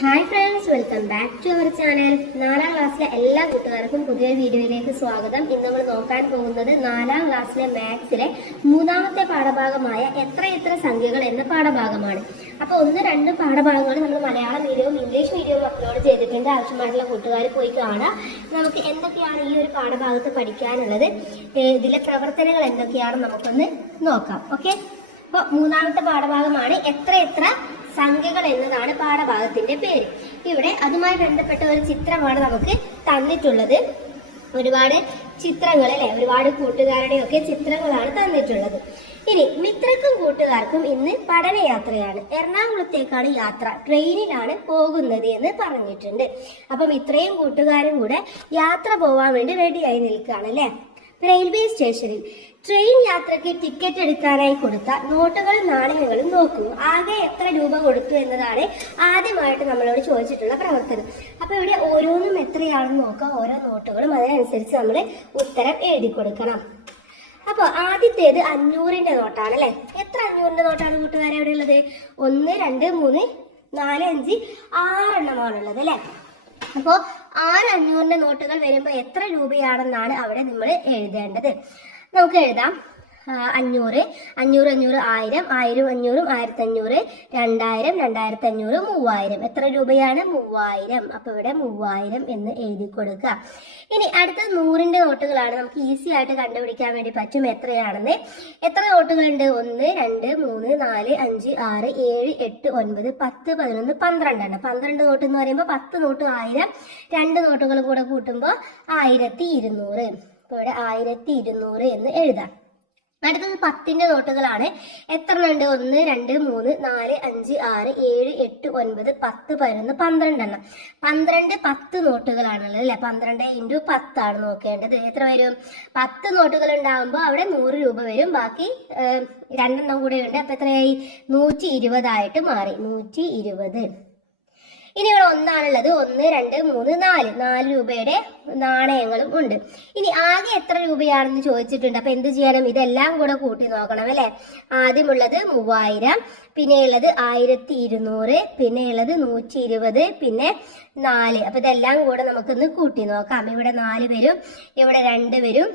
Hi friends, welcome back to our channel. 4ാം ക്ലാസ്സിലെ എല്ലാ കൂട്ടുകാർക്കും പുതിയ വീഡിയോയിലേക്ക് സ്വാഗതം. ഇന്ന് നമ്മൾ നോക്കാൻ പോകുന്നത് 4ാം ക്ലാസ്സിലെ മാത്സിലെ 3ാമത്തെ പാഠഭാഗമായ എത്ര സംഖ്യകൾ എന്ന പാഠഭാഗമാണ്. അപ്പോൾ 1-2 പാഠഭാഗങ്ങൾ നമ്മൾ മലയാളം മീഡിയവും ഇംഗ്ലീഷ് മീഡിയവും അപ്ലോഡ് ചെയ്തിട്ടുണ്ട്. ആവശ്യമായിട്ടുള്ള കൂട്ടുകാർ പോയി കാണാം. നമുക്ക് എന്തൊക്കെയാണ് ഈ ഒരു പാഠഭാഗത്ത് പഠിക്കാനുള്ളത്, ഇതിലെ പ്രവർത്തനങ്ങൾ എന്തൊക്കെയാണെന്ന് നമുക്കൊന്ന് നോക്കാം. ഓക്കെ, അപ്പോൾ 3ാമത്തെ പാഠഭാഗമാണ് എത്ര സംഖ്യകൾ എന്നതാണ് പാഠഭാഗത്തിന്റെ പേര്. ഇവിടെ അതുമായി ബന്ധപ്പെട്ട ഒരു ചിത്രമാണ് നമുക്ക് തന്നിട്ടുള്ളത്. ഒരുപാട് ചിത്രങ്ങൾ അല്ലെ, ഒരുപാട് കൂട്ടുകാരുടെ ഒക്കെ ചിത്രങ്ങളാണ് തന്നിട്ടുള്ളത്. ഇനി മിത്രക്കും കൂട്ടുകാർക്കും ഇന്ന് പഠനയാത്രയാണ്. എറണാകുളത്തേക്കാണ് യാത്ര, ട്രെയിനിലാണ് പോകുന്നത് എന്ന് പറഞ്ഞിട്ടുണ്ട്. അപ്പം ഇത്രയും കൂട്ടുകാരും കൂടെ യാത്ര പോവാൻ വേണ്ടി റെഡിയായി നിൽക്കുകയാണ് അല്ലെ. റെയിൽവേ സ്റ്റേഷനിൽ ട്രെയിൻ യാത്രയ്ക്ക് ടിക്കറ്റ് എടുക്കാനായി കൊടുത്ത നോട്ടുകളും നാണയങ്ങളും നോക്കൂ. ആകെ എത്ര രൂപ കൊടുത്തു എന്നതാണ് ആദ്യമായിട്ട് നമ്മളോട് ചോദിച്ചിട്ടുള്ള പ്രവർത്തനം. അപ്പൊ ഇവിടെ ഓരോന്നും എത്രയാണെന്ന് നോക്കാം, ഓരോ നോട്ടുകളും അതിനനുസരിച്ച് നമ്മൾ ഉത്തരം എഴുതി കൊടുക്കണം. അപ്പൊ ആദ്യത്തേത് 500ന്റെ നോട്ടാണ് അല്ലെ. എത്ര 500ന്റെ നോട്ടാണ് കൂട്ടുകാരെ എവിടെ ഉള്ളത്? 1, 2, 3, 4, 5, 6 എണ്ണമാണുള്ളത് അല്ലെ. അപ്പോ 6 500ന്റെ നോട്ടുകൾ വരുമ്പോൾ എത്ര രൂപയാണെന്നാണ് അവിടെ നമ്മൾ എഴുതേണ്ടത്. നമുക്ക് എഴുതാം. 500, 500, 500, 1000, 1000, 500, 1500, 2000, 2500, 3000. എത്ര രൂപയാണ്? 3000. അപ്പൊ ഇവിടെ 3000 എന്ന് എഴുതി കൊടുക്കുക. ഇനി അടുത്ത 100ന്റെ നോട്ടുകളാണ്. നമുക്ക് ഈസി ആയിട്ട് കണ്ടുപിടിക്കാൻ വേണ്ടി പറ്റും എത്രയാണെന്ന്. എത്ര നോട്ടുകളുണ്ട്? 1, 2, 3, 4, 5, 6, 7, 8, 9, 10, 11, 12 എണ്ണം. 12 നോട്ട് എന്ന് പറയുമ്പോൾ 10 നോട്ട് 1000, 2 നോട്ടുകൾ കൂടെ കൂട്ടുമ്പോൾ 1200. അപ്പൊ ഇവിടെ 1200 എന്ന് എഴുതാം. അടുത്തത് 10ന്റെ നോട്ടുകളാണ്. എത്ര ഉണ്ട്? 1, 2, 3, 4, 5, 6, 7, 8, 9, 10, 11, 12 എണ്ണം. 12 10 നോട്ടുകളാണല്ലോ അല്ലെ. 12 × 10 ആണ് നോക്കേണ്ടത്. എത്ര വരും? 10 നോട്ടുകൾ ഉണ്ടാകുമ്പോൾ അവിടെ 100 രൂപ വരും. ബാക്കി 2 എണ്ണം കൂടെ ഉണ്ട്. അപ്പൊ എത്രയായി? 120 ആയിട്ട് മാറി. 120. ഇനി ഇവിടെ ഒന്നാണുള്ളത്. 1, 2, 3, 4 രൂപയുടെ നാണയങ്ങളും ഉണ്ട്. ഇനി ആകെ എത്ര രൂപയാണെന്ന് ചോദിച്ചിട്ടുണ്ട്. അപ്പൊ എന്ത് ചെയ്യണം? ഇതെല്ലാം കൂടെ കൂട്ടി നോക്കണം അല്ലെ. ആദ്യമുള്ളത് 3000, പിന്നെയുള്ളത് 1200, പിന്നെയുള്ളത് 120, പിന്നെ 4. അപ്പൊ ഇതെല്ലാം കൂടെ നമുക്കൊന്ന് കൂട്ടി നോക്കാം. ഇവിടെ 4 വരും, ഇവിടെ 2 വരും,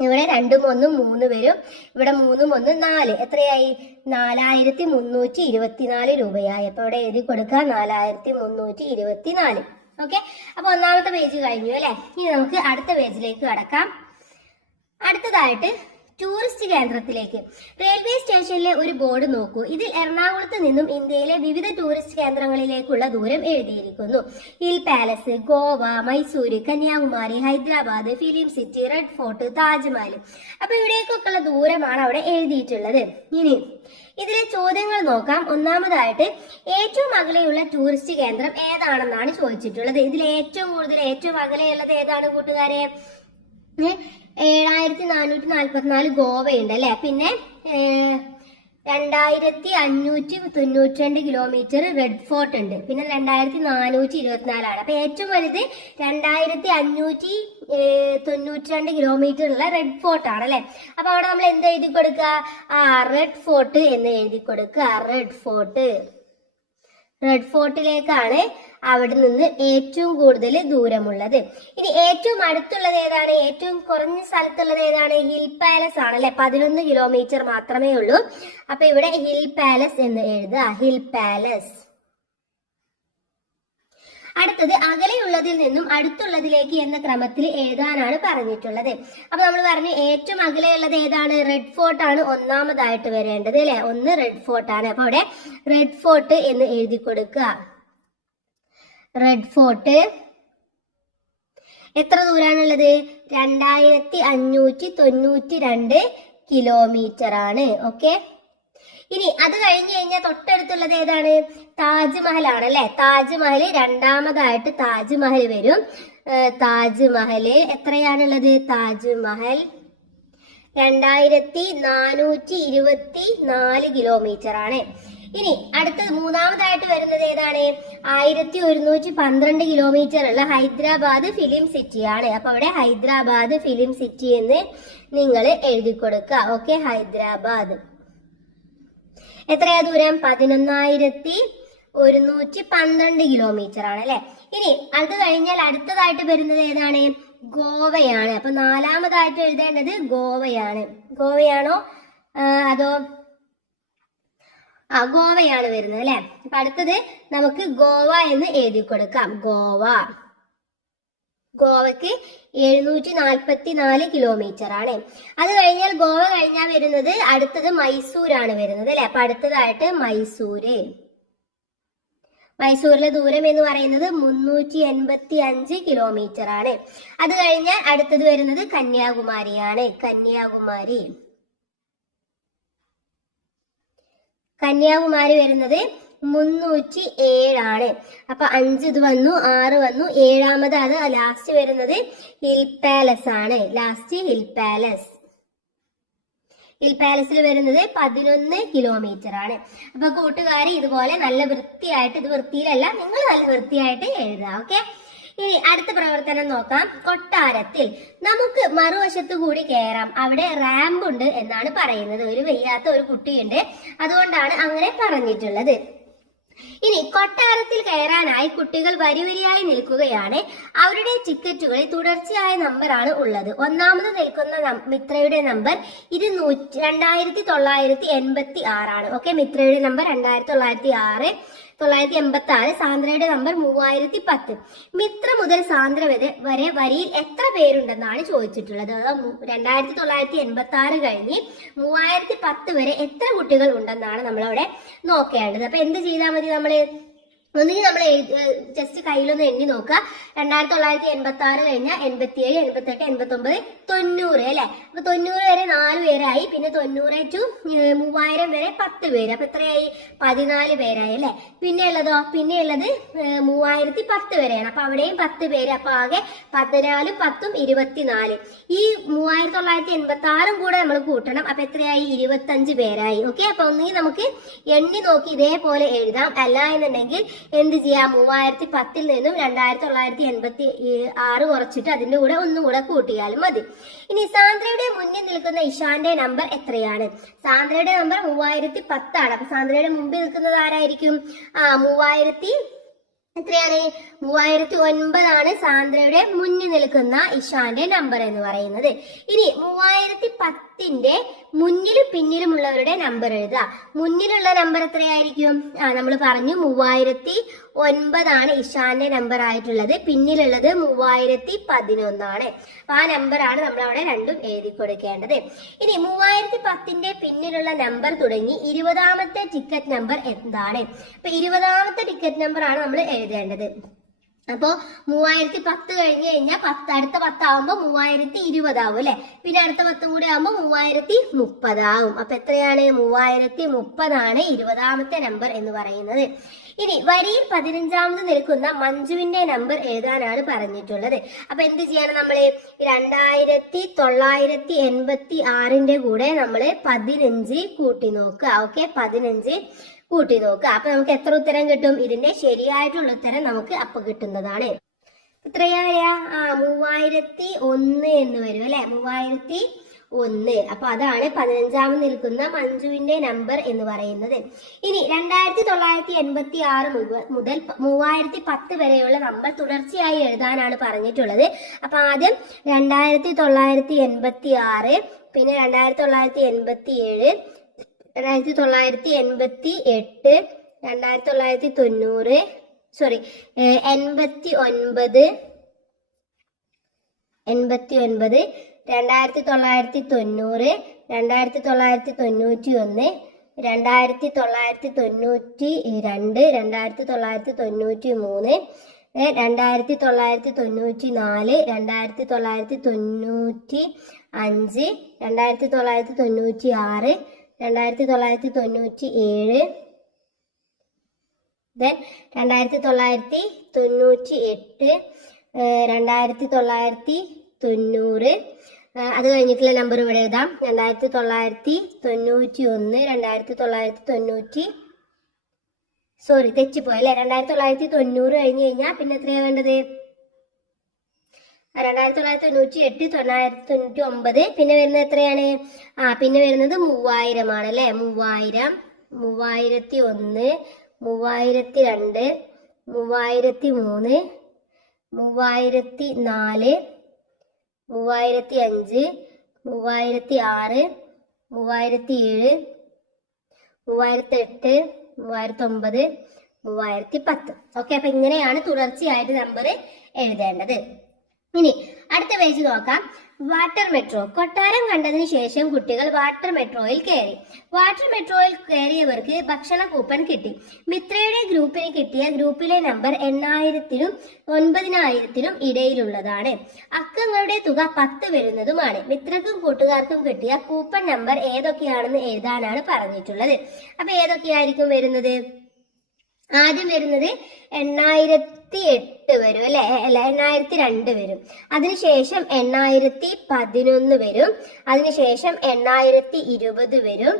ഇവിടെ 2ഉം 1ഉം 3 വരും, ഇവിടെ 3ഉം 1ഉം 4. എത്രയായി? 4324 രൂപയായി. അപ്പൊ ഇവിടെ എഴുതി കൊടുക്കുക 4324. ഓക്കെ, അപ്പൊ ഒന്നാമത്തെ പേജ് കഴിഞ്ഞു അല്ലെ. ഇനി നമുക്ക് അടുത്ത പേജിലേക്ക് കടക്കാം. അടുത്തതായിട്ട് ടൂറിസ്റ്റ് കേന്ദ്രത്തിലേക്ക്. റെയിൽവേ സ്റ്റേഷനിലെ ഒരു ബോർഡ് നോക്കൂ. ഇതിൽ എറണാകുളത്ത് നിന്നും ഇന്ത്യയിലെ വിവിധ ടൂറിസ്റ്റ് കേന്ദ്രങ്ങളിലേക്കുള്ള ദൂരം എഴുതിയിരിക്കുന്നു. Hill palace, Goa, Mysore, Kanyakumari, Hyderabad, film city, red fort, Taj Mahal. അപ്പൊ ഇവിടേക്കൊക്കെയുള്ള ദൂരമാണ് അവിടെ എഴുതിയിട്ടുള്ളത്. ഇനി ഇതിലെ ചോദ്യങ്ങൾ നോക്കാം. ഒന്നാമതായിട്ട് ഏറ്റവും അകലെയുള്ള ടൂറിസ്റ്റ് കേന്ദ്രം ഏതാണെന്നാണ് ചോദിച്ചിട്ടുള്ളത്. ഇതിൽ ഏറ്റവും അകലെയുള്ളത് ഏതാണ് കൂട്ടുകാരെ? 7444 ഗോവയുണ്ട് അല്ലെ. പിന്നെ 2592 കിലോമീറ്റർ റെഡ് ഫോർട്ട് ഉണ്ട്. പിന്നെ 2424 ആണ്. അപ്പൊ ഏറ്റവും വലുത് 2592 കിലോമീറ്റർ ഉള്ള റെഡ് ഫോർട്ട് ആണ് അല്ലെ. അപ്പൊ അവിടെ നമ്മൾ എന്ത് എഴുതി കൊടുക്കുക? റെഡ് ഫോർട്ട് എന്ന് എഴുതി കൊടുക്കുക. റെഡ് ഫോർട്ടിലേക്കാണ് അവിടെ നിന്ന് ഏറ്റവും കൂടുതൽ ദൂരമുള്ളത്. ഇനി ഏറ്റവും അടുത്തുള്ളത് ഏതാണ്? ഏറ്റവും കുറഞ്ഞ സ്ഥലത്തുള്ളത് ഏതാണ്? ഹിൽ പാലസ് ആണ് അല്ലെ. 11 കിലോമീറ്റർ മാത്രമേ ഉള്ളൂ. അപ്പൊ ഇവിടെ ഹിൽ പാലസ് എന്ന് എഴുതുക. Hill palace. അടുത്തത് അകലെയുള്ളതിൽ നിന്നും അടുത്തുള്ളതിലേക്ക് എന്ന ക്രമത്തിൽ എഴുതാനാണ് പറഞ്ഞിട്ടുള്ളത്. അപ്പൊ നമ്മൾ പറഞ്ഞു ഏറ്റവും അകലെയുള്ളത് ഏതാണ്? റെഡ് ഫോർട്ട് ആണ് ഒന്നാമതായിട്ട് വരേണ്ടത് അല്ലെ. 1 റെഡ് ഫോർട്ട് ആണ്. അപ്പൊ അവിടെ റെഡ് ഫോർട്ട് എന്ന് എഴുതി കൊടുക്കുക. റെഡ് ഫോർട്ട് എത്ര ദൂരാണുള്ളത്? 2592 കിലോമീറ്റർ ആണ്. ഓക്കെ, ഇനി അത് കഴിഞ്ഞു കഴിഞ്ഞാൽ തൊട്ടടുത്തുള്ളത് ഏതാണ്? താജ്മഹൽ ആണ് അല്ലെ. താജ്മഹൽ രണ്ടാമതായിട്ട് താജ്മഹൽ വരും. താജ്മഹൽ എത്രയാണുള്ളത്? താജ്മഹൽ 2424 കിലോമീറ്റർ ആണ്. ഇനി അടുത്തത് മൂന്നാമതായിട്ട് വരുന്നത് ഏതാണ്? 1112 കിലോമീറ്റർ ഉള്ള ഹൈദരാബാദ് ഫിലിം സിറ്റി ആണ്. അപ്പൊ അവിടെ ഹൈദരാബാദ് ഫിലിം സിറ്റി എന്ന് നിങ്ങൾ എഴുതി കൊടുക്കുക. ഓക്കെ, ഹൈദരാബാദ് എത്രയാ ദൂരം? 11 112 കിലോമീറ്റർ ആണ് അല്ലെ. ഇനി അത് കഴിഞ്ഞാൽ അടുത്തതായിട്ട് വരുന്നത് ഏതാണ്? ഗോവയാണ്. അപ്പൊ നാലാമതായിട്ട് എഴുതേണ്ടത് ഗോവയാണ്. ഗോവയാണോ അതോ ഗോവയാണ് വരുന്നത് അല്ലെ. അപ്പൊ അടുത്തത് നമുക്ക് ഗോവ എന്ന് എഴുതി കൊടുക്കാം. ഗോവക്ക് 744 കിലോമീറ്റർ ആണ്. അത് കഴിഞ്ഞാൽ ഗോവ കഴിഞ്ഞാൽ വരുന്നത് അടുത്തത് മൈസൂരാണ് വരുന്നത് അല്ലെ. അപ്പൊ അടുത്തതായിട്ട് മൈസൂരിലെ ദൂരം എന്ന് പറയുന്നത് 385 കിലോമീറ്റർ ആണ്. അത് കഴിഞ്ഞാൽ അടുത്തത് വരുന്നത് കന്യാകുമാരിയാണ്. കന്യാകുമാരി വരുന്നത് 307 ആണ്. അപ്പൊ 5 ഇത് വന്നു, 6 വന്നു, 7ാമത് അത് ലാസ്റ്റ് വരുന്നത് ഹിൽ പാലസ് ആണ്. ഹിൽ പാലസിൽ വരുന്നത് 11 കിലോമീറ്റർ ആണ്. അപ്പൊ കൂട്ടുകാരെ ഇതുപോലെ നല്ല വൃത്തിയായിട്ട്, ഇത് വൃത്തിയിലല്ല, നിങ്ങൾ നല്ല വൃത്തിയായിട്ട് എഴുതുക. ഓക്കെ. ഇനി അടുത്ത പ്രവർത്തനം നോക്കാം. കൊട്ടാരത്തിൽ നമുക്ക് മറുവശത്തു കൂടി കയറാം, അവിടെ റാമ്പ് ഉണ്ട് എന്നാണ് പറയുന്നത്. ഒരു വയ്യാത്ത ഒരു കുട്ടിയുണ്ട്, അതുകൊണ്ടാണ് അങ്ങനെ പറഞ്ഞിട്ടുള്ളത്. ഇനി കൊട്ടാരത്തിൽ കയറാനായി കുട്ടികൾ വരിവരിയായി നിൽക്കുകയാണ്. അവരുടെ ടിക്കറ്റുകളിൽ തുടർച്ചയായ നമ്പറാണ് ഉള്ളത്. ഒന്നാമത് നിൽക്കുന്ന മിത്രയുടെ നമ്പർ 2986 ആണ്. ഓക്കെ, മിത്രയുടെ നമ്പർ 986, സാന്ദ്രയുടെ നമ്പർ 3010. മിത്ര മുതൽ സാന്ദ്ര വരെ വരിയിൽ എത്ര പേരുണ്ടെന്നാണ് ചോദിച്ചിട്ടുള്ളത്. അതായത് 2986 കഴിഞ്ഞ് 3010 വരെ എത്ര കുട്ടികൾ ഉണ്ടെന്നാണ് നമ്മളവിടെ നോക്കേണ്ടത്. അപ്പൊ എന്ത് ചെയ്താൽ മതി? ഒന്നുകിൽ നമ്മൾ ജസ്റ്റ് കയ്യിലൊന്ന് എണ്ണി നോക്കുക. 2986 കഴിഞ്ഞാൽ 87, 88, 89, 90 അല്ലെ. അപ്പൊ 90 വരെ 4 പേരായി. പിന്നെ 90 to 3000 വരെ 10 പേര്. അപ്പൊ എത്രയായി? 14 പേരായി അല്ലെ. പിന്നെ ഉള്ളത് 3010 വരെയാണ്. അപ്പൊ അവിടെയും 10 പേര്. അപ്പൊ ആകെ 14, 10, 24. ഈ 3986 കൂടെ നമ്മൾ കൂട്ടണം. അപ്പൊ എത്രയായി? 25 പേരായി. ഓക്കെ. അപ്പൊ ഒന്നുകിൽ നമുക്ക് എണ്ണി നോക്കി ഇതേപോലെ എഴുതാം. അല്ല എന്നുണ്ടെങ്കിൽ എന്ത് ചെയ്യാം? 3010 നിന്നും 2986 കുറച്ചിട്ട് അതിന്റെ കൂടെ ഒന്നുകൂടെ കൂട്ടിയാലും മതി. ഇനി സാന്ദ്രയുടെ മുന്നിൽ നിൽക്കുന്ന ഇഷാന്റെ നമ്പർ എത്രയാണ്? സാന്ദ്രയുടെ നമ്പർ 3010 ആണ്. അപ്പൊ സാന്ദ്രയുടെ മുമ്പിൽ നിൽക്കുന്നത് ആരായിരിക്കും? 3009 ആണ് സാന്ദ്രയുടെ മുന്നിൽ നിൽക്കുന്ന ഇഷാന്റെ നമ്പർ എന്ന് പറയുന്നത്. ഇനി 3010ന്റെ മുന്നിലും പിന്നിലുമുള്ളവരുടെ നമ്പർ എഴുതുക. മുന്നിലുള്ള നമ്പർ എത്രയായിരിക്കും? നമ്മൾ പറഞ്ഞു 3009 ആണ് ഇഷാന്റെ നമ്പർ ആയിട്ടുള്ളത്. പിന്നിലുള്ളത് 3011 ആണ്. അപ്പൊ ആ നമ്പറാണ് നമ്മൾ അവിടെ രണ്ടും എഴുതി കൊടുക്കേണ്ടത്. ഇനി 3010ന്റെ പിന്നിലുള്ള നമ്പർ തുടങ്ങി 20ാമത്തെ ടിക്കറ്റ് നമ്പർ എന്താണ്? അപ്പൊ 20ാമത്തെ ടിക്കറ്റ് നമ്പർ ആണ് നമ്മൾ എഴുതേണ്ടത്. അപ്പോ 3010 കഴിഞ്ഞ് കഴിഞ്ഞാൽ അടുത്ത 10 ആവുമ്പോ 3020 ആവും അല്ലെ. പിന്നെ അടുത്ത 10 കൂടെ ആവുമ്പോ 3030 ആവും. അപ്പൊ എത്രയാണ്? 3030 ആണ് 20ാമത്തെ നമ്പർ എന്ന് പറയുന്നത്. ഇനി വരിയിൽ 15ാമത് നിൽക്കുന്ന മഞ്ജുവിന്റെ നമ്പർ എഴുതാനാണ് പറഞ്ഞിട്ടുള്ളത്. അപ്പൊ എന്ത് ചെയ്യണം? നമ്മള് 2986ന്റെ കൂടെ നമ്മള് 15 കൂട്ടി നോക്കുക. ഓക്കെ, 15 കൂട്ടി നോക്കുക. അപ്പൊ നമുക്ക് എത്ര ഉത്തരം കിട്ടും? ഇതിന്റെ ശരിയായിട്ടുള്ള ഉത്തരം നമുക്ക് അപ്പൊ കിട്ടുന്നതാണ്. എത്രയാ വരിക? 3001 എന്ന് വരും അല്ലെ. 3001. അപ്പൊ അതാണ് 15ാമത് നിൽക്കുന്ന മഞ്ജുവിന്റെ നമ്പർ എന്ന് പറയുന്നത്. ഇനി 2986 മുതൽ 3010 വരെയുള്ള നമ്പർ തുടർച്ചയായി എഴുതാനാണ് പറഞ്ഞിട്ടുള്ളത്. അപ്പൊ ആദ്യം 2986, പിന്നെ 2987, 1988, 1990, 89, 1990, 1990, 1991, 1992, 1993, 1994, 1995, 1996, 1997, then 1998, 1990. അത് കഴിഞ്ഞിട്ടുള്ള നമ്പർ ഇവിടെ എഴുതാം. 1991, 1990, തെറ്റിപ്പോയി അല്ലെ. 1990 കഴിഞ്ഞ് കഴിഞ്ഞാൽ പിന്നെ എത്രയാ വേണ്ടത്? 1998, 1999. പിന്നെ വരുന്നത് എത്രയാണ്? പിന്നെ വരുന്നത് 3000 ആണ് അല്ലെ. 3000, 3001, 3002, 3003, 3004, 3005, 3006, 3007, 3008, 3009, 3010. ഓക്കെ, അപ്പൊ ഇങ്ങനെയാണ് തുടർച്ചയായിട്ട് നമ്പർ എഴുതേണ്ടത്. ഇനി അടുത്ത പേജ് നോക്കാം. Water metro. കൊട്ടാരം കണ്ടതിന് ശേഷം കുട്ടികൾ വാട്ടർ മെട്രോയിൽ കയറി. വാട്ടർ മെട്രോയിൽ കയറിയവർക്ക് ഭക്ഷണ കൂപ്പൺ കിട്ടി. മിത്രയുടെ ഗ്രൂപ്പിന് കിട്ടിയ ഗ്രൂപ്പിലെ നമ്പർ 8000-നും 9000-നും ഇടയിലുള്ളതാണ്. അക്കങ്ങളുടെ തുക 10 വരുന്നതുമാണ്. മിത്രക്കും കൂട്ടുകാർക്കും കിട്ടിയ കൂപ്പൺ നമ്പർ ഏതൊക്കെയാണെന്ന് എഴുതാനാണ് പറഞ്ഞിട്ടുള്ളത്. അപ്പൊ ഏതൊക്കെയായിരിക്കും വരുന്നത്? ആദ്യം വരുന്നത് 8008 വരും അല്ലെ, 8002 വരും. അതിനുശേഷം 8011 വരും. അതിനുശേഷം 8020 വരും.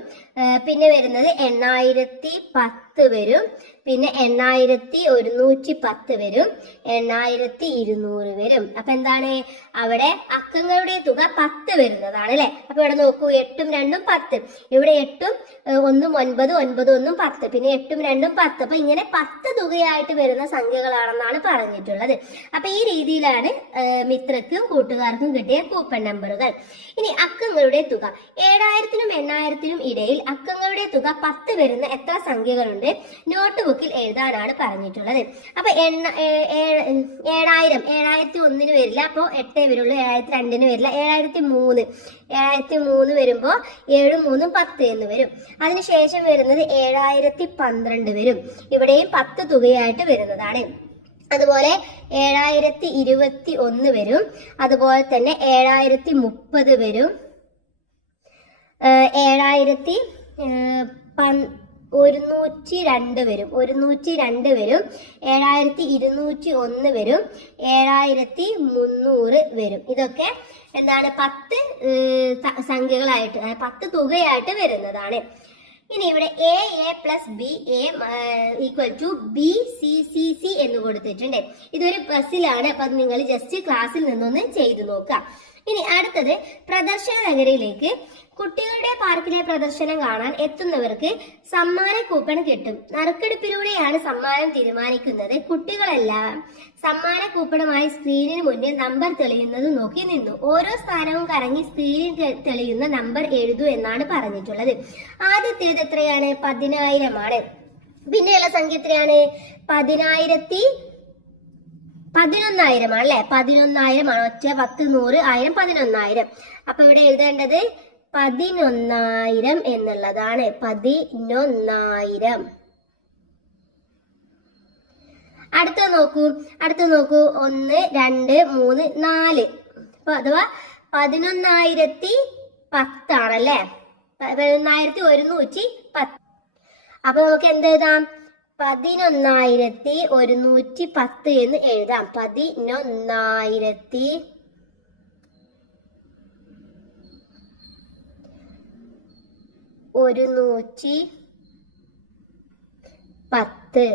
പിന്നെ വരുന്നത് 8010 വരും. പിന്നെ 8110 വരും. 8200 വരും. അപ്പൊ എന്താണ് അവിടെ അക്കങ്ങളുടെ തുക 10 വരുന്നതാണ് അല്ലെ. അപ്പൊ ഇവിടെ നോക്കൂ, 8ഉം 2ഉം 10. ഇവിടെ 8ഉം 1ഉം 9, 9 1ഉം 10. പിന്നെ 8ഉം 2ഉം 10. അപ്പൊ ഇങ്ങനെ 10 തുകയായിട്ട് വരുന്ന സംഖ്യകളാണെന്നാണ് പറഞ്ഞിട്ടുള്ളത്. അപ്പൊ ഈ രീതിയിലാണ് മിത്രക്കും കൂട്ടുകാർക്കും കിട്ടിയ കൂപ്പൺ നമ്പറുകൾ. ഇനി അക്കങ്ങളുടെ തുക. 7000-നും 8000-നും ഇടയിൽ അക്കങ്ങളുടെ തുക 10 വരുന്ന എത്ര സംഖ്യകളുണ്ട്? നോട്ട് ബുക്കിൽ എഴുതാനാണ് പറഞ്ഞിട്ടുള്ളത്. അപ്പൊ 7000 7001 വരില്ല, അപ്പോ 8 വരുള്ളൂ. 7002 വരില്ല. 7003 വരുമ്പോ 7 3 10 എന്ന് വരും. അതിനുശേഷം വരുന്നത് 7012 വരും. ഇവിടെയും 10 തുകയായിട്ട് വരുന്നതാണ്. അതുപോലെ 7021 വരും. അതുപോലെ തന്നെ 7030 വരും. 102 വരും. 102 വരും. 7201 വരും. 7300 വരും. ഇതൊക്കെ എന്താണ് 10 സംഖ്യകളായിട്ട് 10 തുകയായിട്ട് വരുന്നതാണ്. ഇനി ഇവിടെ A plus B equal to B C C C എന്ന് കൊടുത്തിട്ടുണ്ട്. ഇതൊരു പസിലാണ്. അപ്പൊ അത് നിങ്ങൾ ജസ്റ്റ് ക്ലാസ്സിൽ നിന്നൊന്ന് ചെയ്തു നോക്കാം. ഇനി അടുത്തത് പ്രദർശന നഗരിയിലേക്ക്. കുട്ടികളുടെ പാർക്കിലെ പ്രദർശനം കാണാൻ എത്തുന്നവർക്ക് സമ്മാന കൂപ്പൺ കിട്ടും. നറുക്കെടുപ്പിലൂടെയാണ് സമ്മാനം തീരുമാനിക്കുന്നത്. കുട്ടികളെല്ലാം സമ്മാന കൂപ്പണുമായി സ്ക്രീനിന് മുന്നിൽ നമ്പർ തെളിയുന്നത് നോക്കി നിന്നു. ഓരോ സ്ഥാനവും കറങ്ങി സ്ക്രീനിൽ തെളിയുന്ന നമ്പർ എഴുതൂ എന്നാണ് പറഞ്ഞിട്ടുള്ളത്. ആദ്യത്തേത് എത്രയാണ്? 10000 ആണ്. പിന്നെയുള്ള സംഖ്യ എത്രയാണ്? 11,000 ആണ് അല്ലെ. 11,000 ആണ്. ഒറ്റ 10 100 1000 11,000. അപ്പൊ ഇവിടെ എഴുതേണ്ടത് 11,000 എന്നുള്ളതാണ്. 11,000. അടുത്ത നോക്കൂ 1 2 3 4. അപ്പൊ അഥവാ 11,010 ആണല്ലേ. 11,110. അപ്പൊ നമുക്ക് എന്ത് എഴുതാം? 11,110 എന്ന് എഴുതാം. 11,110.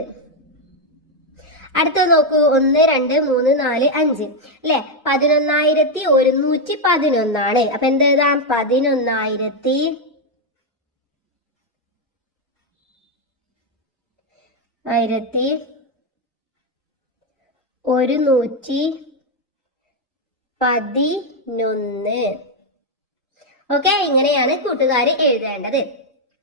അടുത്തത് നോക്കൂ 1 2 3 4 5 അല്ലെ. 11,111 ആണ്. അപ്പൊ എന്ത് എഴുതാം? 11,111. ഓക്കെ, ഇങ്ങനെയാണ് കൂട്ടുകാർ എഴുതേണ്ടത്.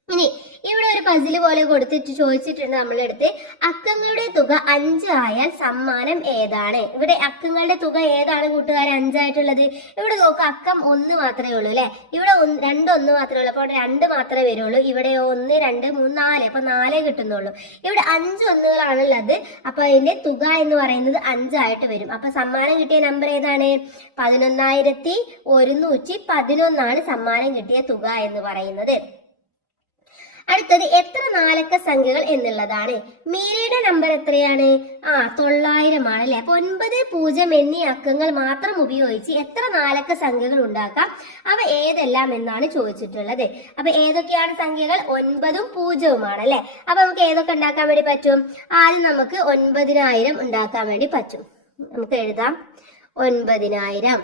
ഇനി ഇവിടെ ഒരു പസിൽ പോലെ കൊടുത്തിട്ട് ചോദിച്ചിട്ടുണ്ട് നമ്മളെടുത്ത്, അക്കങ്ങളുടെ തുക 5 ആയാൽ സമ്മാനം ഏതാണ്? ഇവിടെ അക്കങ്ങളുടെ തുക ഏതാണ് കൂട്ടുകാർ 5 ആയിട്ടുള്ളത്? ഇവിടെ നോക്കുക, അക്കം 1 മാത്രമേ ഉള്ളൂ അല്ലെ. ഇവിടെ 2 1 മാത്രമേ ഉള്ളൂ. അപ്പോൾ 2 മാത്രമേ വരുള്ളൂ. ഇവിടെ 1 2 3 4. അപ്പൊ 4 കിട്ടുന്നുള്ളൂ. ഇവിടെ 5 ഒന്നുകളാണുള്ളത്. അപ്പൊ അതിന്റെ തുക എന്ന് പറയുന്നത് 5 ആയിട്ട് വരും. അപ്പൊ സമ്മാനം കിട്ടിയ നമ്പർ ഏതാണ്? 11,111 ആണ് സമ്മാനം കിട്ടിയ തുക എന്ന് പറയുന്നത്. അടുത്തത് എത്ര നാലക്ക സംഖ്യകൾ എന്നുള്ളതാണ്. മീരയുടെ നമ്പർ എത്രയാണ്? 900 ആണ് അല്ലെ. അപ്പൊ 9 0 എന്നീ അക്കങ്ങൾ മാത്രം ഉപയോഗിച്ച് എത്ര നാലക്ക സംഖ്യകൾ ഉണ്ടാക്കാം? അവ ഏതെല്ലാം എന്നാണ് ചോദിച്ചിട്ടുള്ളത്. അപ്പൊ ഏതൊക്കെയാണ് സംഖ്യകൾ? 9ഉം 0ഉം ആണ് അല്ലെ. അപ്പൊ നമുക്ക് ഏതൊക്കെ ഉണ്ടാക്കാൻ വേണ്ടി പറ്റും? ആദ്യം നമുക്ക് 9,000 ഉണ്ടാക്കാൻ വേണ്ടി പറ്റും. നമുക്ക് എഴുതാം 9,000.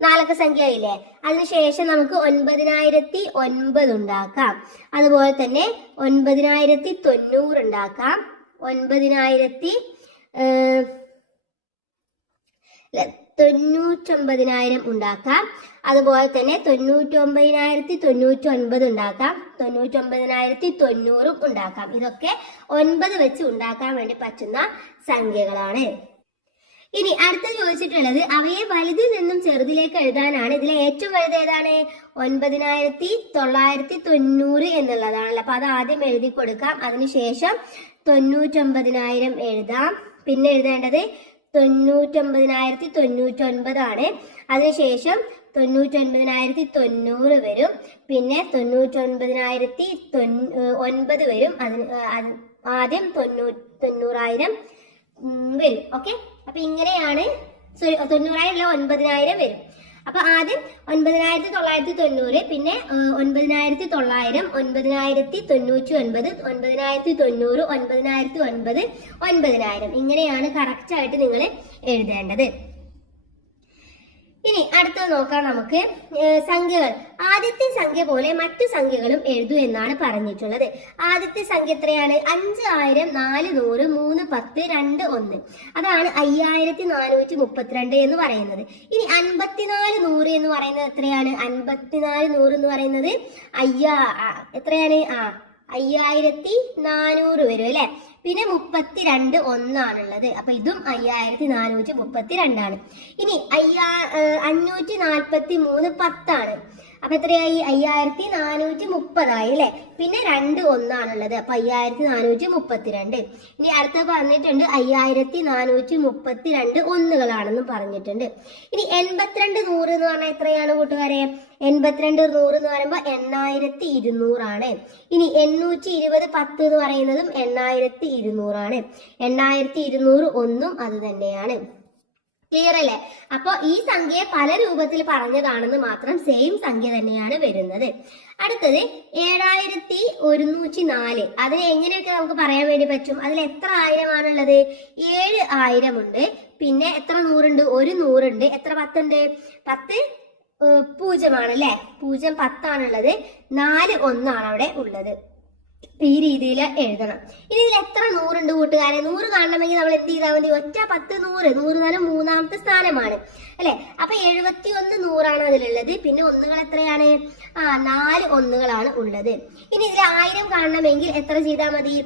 4 സംഖ്യ ആയില്ലേ. അതിനുശേഷം നമുക്ക് 9009 ഉണ്ടാക്കാം. അതുപോലെ തന്നെ 9090 ഉണ്ടാക്കാം. 99,000 ഉണ്ടാക്കാം. അതുപോലെ തന്നെ 99,099 ഉണ്ടാക്കാം. 99,090 ഉണ്ടാക്കാം. ഇതൊക്കെ 9 വെച്ച് ഉണ്ടാക്കാൻ വേണ്ടി പറ്റുന്ന സംഖ്യകളാണ്. ഇനി അടുത്ത ചോദിച്ചിട്ടുള്ളത് അവയെ വലുതിൽ നിന്നും ചെറുതിലേക്ക് എഴുതാനാണ്. ഇതിലെ ഏറ്റവും വലുത് ഏതാണ്? 9,990 എന്നുള്ളതാണല്ലോ. അപ്പൊ അത് ആദ്യം എഴുതി കൊടുക്കാം. അതിനുശേഷം 99,000 എഴുതാം. പിന്നെ എഴുതേണ്ടത് 99,099 ആണ്. അതിനുശേഷം 99,090 വരും. പിന്നെ 99,009 വരും. ആദ്യം 90,000 വരും. ഓക്കെ, അപ്പൊ ഇങ്ങനെയാണ്. 90,000 9,000 വരും. അപ്പൊ ആദ്യം 9,990, പിന്നെ 9,900, 9,099, 9,090, 9,009, 9,000. ഇങ്ങനെയാണ് കറക്റ്റ് ആയിട്ട് നിങ്ങൾ എഴുതേണ്ടത്. ഇനി അടുത്തത് നോക്കാം നമുക്ക്. സംഖ്യകൾ ആദ്യത്തെ സംഖ്യ പോലെ മറ്റു സംഖ്യകളും എഴുതൂ എന്നാണ് പറഞ്ഞിട്ടുള്ളത്. ആദ്യത്തെ സംഖ്യ എത്രയാണ്? 5,000, 400, 3, 10, 2, 1. അതാണ് 5,432 എന്ന് പറയുന്നത്. ഇനി 54,100 എന്ന് പറയുന്നത് എത്രയാണ്? 54,100 എന്ന് പറയുന്നത് എത്രയാണ്? 5,400 വരും അല്ലെ. പിന്നെ 32 1ആണുള്ളത്. അപ്പൊ ഇതും 5,432 ആണ്. ഇനി 543 10 അപ്പൊ എത്രയായി? 5,430 അല്ലെ. പിന്നെ 2 1ആണുള്ളത്. അപ്പൊ 5,432. ഇനി അടുത്ത പറഞ്ഞിട്ടുണ്ട് 5,432 ഒന്നുകളാണെന്നും പറഞ്ഞിട്ടുണ്ട്. ഇനി 82,100 എന്ന് പറഞ്ഞാൽ എത്രയാണ് കൂട്ടുകാരെ? 82,100 എന്ന് പറയുമ്പോൾ 8,200 ആണ്. ഇനി 820 10 എന്ന് പറയുന്നതും 8,200 ആണ്. 8,200 ഒന്നും അത് തന്നെയാണ്. ക്ലിയർ അല്ലേ? അപ്പൊ ഈ സംഖ്യയെ പല രൂപത്തിൽ പറഞ്ഞതാണെന്ന് മാത്രം, സെയിം സംഖ്യ തന്നെയാണ് വരുന്നത്. അടുത്തത് 7,104. അതിനെ എങ്ങനെയൊക്കെ നമുക്ക് പറയാൻ വേണ്ടി പറ്റും? അതിൽ എത്ര ആയിരമാണുള്ളത്? 7,000 ഉണ്ട്. പിന്നെ എത്ര നൂറുണ്ട്? 1 100 എത്ര 10 ഉണ്ട്? 10 0 അല്ലെ. 0 10 ആണുള്ളത്. 4 1 അവിടെ ഉള്ളത്. ഈ രീതിയിൽ എഴുതണം. ഇനി ഇതിൽ എത്ര 100 ഉണ്ട് കൂട്ടുകാരെ? 100 കാണണമെങ്കിൽ നമ്മൾ എന്ത് ചെയ്താൽ മതി? ഒറ്റ 10 100. 100 തന്നെ 3ാമത്തെ സ്ഥാനമാണ് അല്ലെ. അപ്പൊ 71 100 അതിലുള്ളത്. പിന്നെ ഒന്നുകൾ എത്രയാണ്? 4 ഒന്നുകളാണ് ഉള്ളത്. ഇനി ഇതിൽ 1000 കാണണമെങ്കിൽ എത്ര ചെയ്താൽ മതി?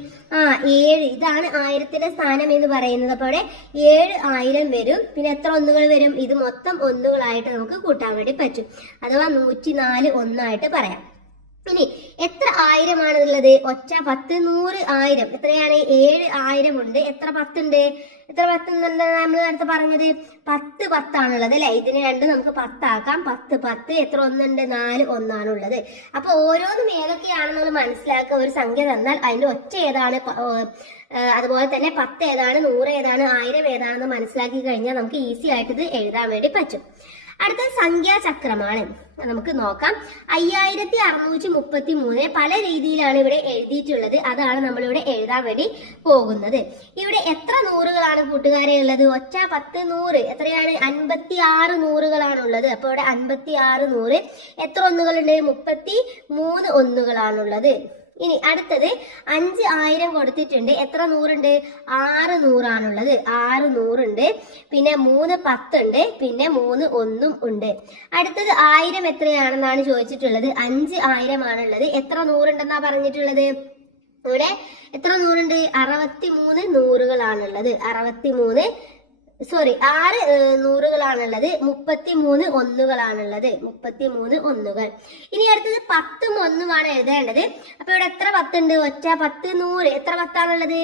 7. ഇതാണ് 1000ത്തിന്റെ സ്ഥാനം എന്ന് പറയുന്നത്. അപ്പൊ അവിടെ 7,000 വരും. പിന്നെ എത്ര ഒന്നുകൾ വരും? ഇത് മൊത്തം ഒന്നുകളായിട്ട് നമുക്ക് കൂട്ടാൻ വേണ്ടി പറ്റും. അഥവാ 104 ഒന്നായിട്ട് പറയാം. ഇനി എത്ര ആയിരമാണുള്ളത്? ഒറ്റ 10 100 1000 എത്രയാണ്? 7,000 ഉണ്ട്. എത്ര 10 ഉണ്ട്? എത്ര 10 നമ്മൾ നേരത്തെ പറഞ്ഞത്? 10 10 ആണുള്ളത് അല്ലെ. ഇതിന് രണ്ട് നമുക്ക് 10 ആക്കാം. 10 10 എത്ര ഒന്നുണ്ട്? 4 ഒന്നാണുള്ളത്. അപ്പൊ ഓരോന്നും ഏതൊക്കെയാണെന്ന് നമ്മൾ മനസ്സിലാക്കുക. ഒരു സംഖ്യ തന്നാൽ അതിന്റെ ഒറ്റ ഏതാണ്, അതുപോലെ തന്നെ 10 ഏതാണ്, 100 ഏതാണ്, 1000 ഏതാണെന്ന് മനസ്സിലാക്കി കഴിഞ്ഞാൽ നമുക്ക് ഈസി ആയിട്ട് ഇത് എഴുതാൻ വേണ്ടി പറ്റും. അടുത്ത സംഖ്യാചക്രമാണ്. നമുക്ക് നോക്കാം. 5,633 പല രീതിയിലാണ് ഇവിടെ എഴുതിയിട്ടുള്ളത്. അതാണ് നമ്മളിവിടെ എഴുതാൻ വേണ്ടി പോകുന്നത്. ഇവിടെ എത്ര നൂറുകളാണ് കൂട്ടുകാരെ ഉള്ളത്? ഒറ്റ 10 100 എത്രയാണ്? 56 നൂറുകളാണ് ഉള്ളത്. അപ്പൊ ഇവിടെ 56 100. എത്ര ഒന്നുകളുണ്ട്? 33 ഒന്നുകളാണുള്ളത്. ഇനി അടുത്തത് 5,000 കൊടുത്തിട്ടുണ്ട്. എത്ര 100 ഉണ്ട്? 6 100 6 100 ഉണ്ട്. പിന്നെ 3 10 ഉണ്ട്. പിന്നെ 3 1 ഉണ്ട്. അടുത്തത് 1000 എത്രയാണെന്നാണ് ചോദിച്ചിട്ടുള്ളത്. 5,000 ആണുള്ളത്. എത്ര 100 ഉണ്ടെന്നാ പറഞ്ഞിട്ടുള്ളത്? ഇവിടെ എത്ര 100 ഉണ്ട്? 63 നൂറുകളാണുള്ളത്. 6 നൂറുകളാണുള്ളത്. 33 ഒന്നുകളാണുള്ളത്. 33 ഒന്നുകൾ. ഇനി അടുത്തത് 10 1 എഴുതേണ്ടത്. അപ്പൊ ഇവിടെ എത്ര 10 ഉണ്ട്? ഒറ്റ 10 100 എത്ര 10 ആണുള്ളത്?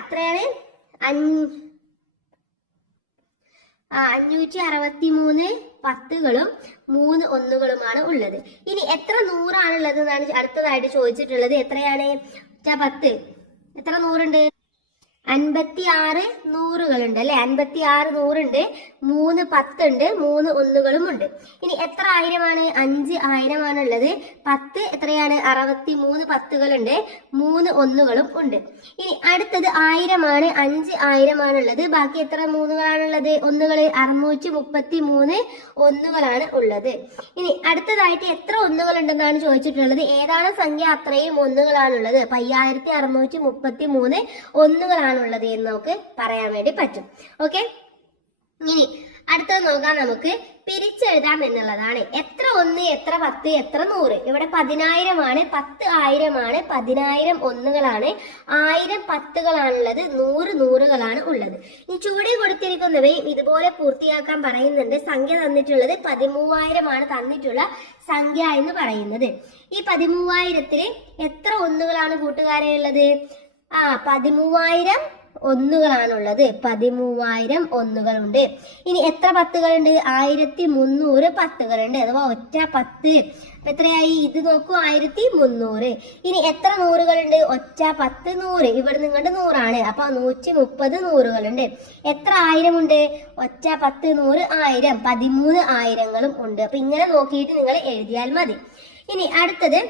എത്രയാണ്? 563 10കളും 3 ഒന്നുകളുമാണ് ഉള്ളത്. ഇനി എത്ര 100 ആണുള്ളത് എന്നാണ് അടുത്തതായിട്ട് ചോദിച്ചിട്ടുള്ളത്. എത്രയാണ്? ഒറ്റ 10 എത്ര 100 ഉണ്ട്? 56 നൂറുകളുണ്ട് അല്ലെ, 56 നൂറുണ്ട്, 3 10 ഉണ്ട്, 3 ഒന്നുകളും ഉണ്ട്. ഇനി എത്ര ആയിരമാണ്? 5 ആയിരമാണുള്ളത്. 10 എത്രയാണ്? 63 പത്തുകളുണ്ട്, 3 ഒന്നുകളും ഉണ്ട്. ഇനി അടുത്തത് 1000ആണ്, 5 ആയിരമാണുള്ളത്. ബാക്കി എത്ര മൂന്നുകളാണുള്ളത്? ഒന്നുകൾ 633 ഒന്നുകളാണ് ഉള്ളത്. ഇനി അടുത്തതായിട്ട് എത്ര ഒന്നുകൾ ഉണ്ടെന്നാണ് ചോദിച്ചിട്ടുള്ളത്. ഏതാണ് സംഖ്യ അത്രയും ഒന്നുകളാണുള്ളത്? 5633 ഒന്നുകളാണ് ഉള്ളത് എന്ന് നമുക്ക് പറയാൻ വേണ്ടി പറ്റും. ഓക്കെ, ഇനി അടുത്തത് നോക്കാം. നമുക്ക് പിരിച്ചെഴുതാം എന്നുള്ളതാണ്. എത്ര ഒന്ന്, എത്ര 10, എത്ര 100? ഇവിടെ 10,000 10 ആയിരമാണ്, 10,000 ഒന്നുകളാണ്, 1000 പത്തുകളാണുള്ളത്, 100 നൂറുകളാണ് ഉള്ളത്. ഈ ചുവടെ കൊടുത്തിരിക്കുന്നവയും ഇതുപോലെ പൂർത്തിയാക്കാൻ പറയുന്നുണ്ട്. സംഖ്യ തന്നിട്ടുള്ളത് 13,000 തന്നിട്ടുള്ള സംഖ്യ എന്ന് പറയുന്നത്. ഈ 13,000 എത്ര ഒന്നുകളാണ് കൂട്ടുകാരെ ഉള്ളത്? 13,000 ഒന്നുകളാണുള്ളത്. 13,000 ഒന്നുകളുണ്ട്. ഇനി എത്ര പത്തുകളുണ്ട്? 1300 പത്തുകളുണ്ട്, അഥവാ ഒറ്റ 10. എത്രയായി? ഇത് നോക്കൂ, 1300. ഇനി എത്ര നൂറുകളുണ്ട്? ഒറ്റ 10 100. ഇവിടെ നിങ്ങളുടെ 100ആണ്, അപ്പൊ 130 നൂറുകളുണ്ട്. എത്ര ആയിരമുണ്ട്? ഒറ്റ 10 100 1000, 13 ആയിരങ്ങളും ഉണ്ട്. അപ്പൊ ഇങ്ങനെ നോക്കിയിട്ട് നിങ്ങൾ എഴുതിയാൽ മതി. ഇനി അടുത്തത്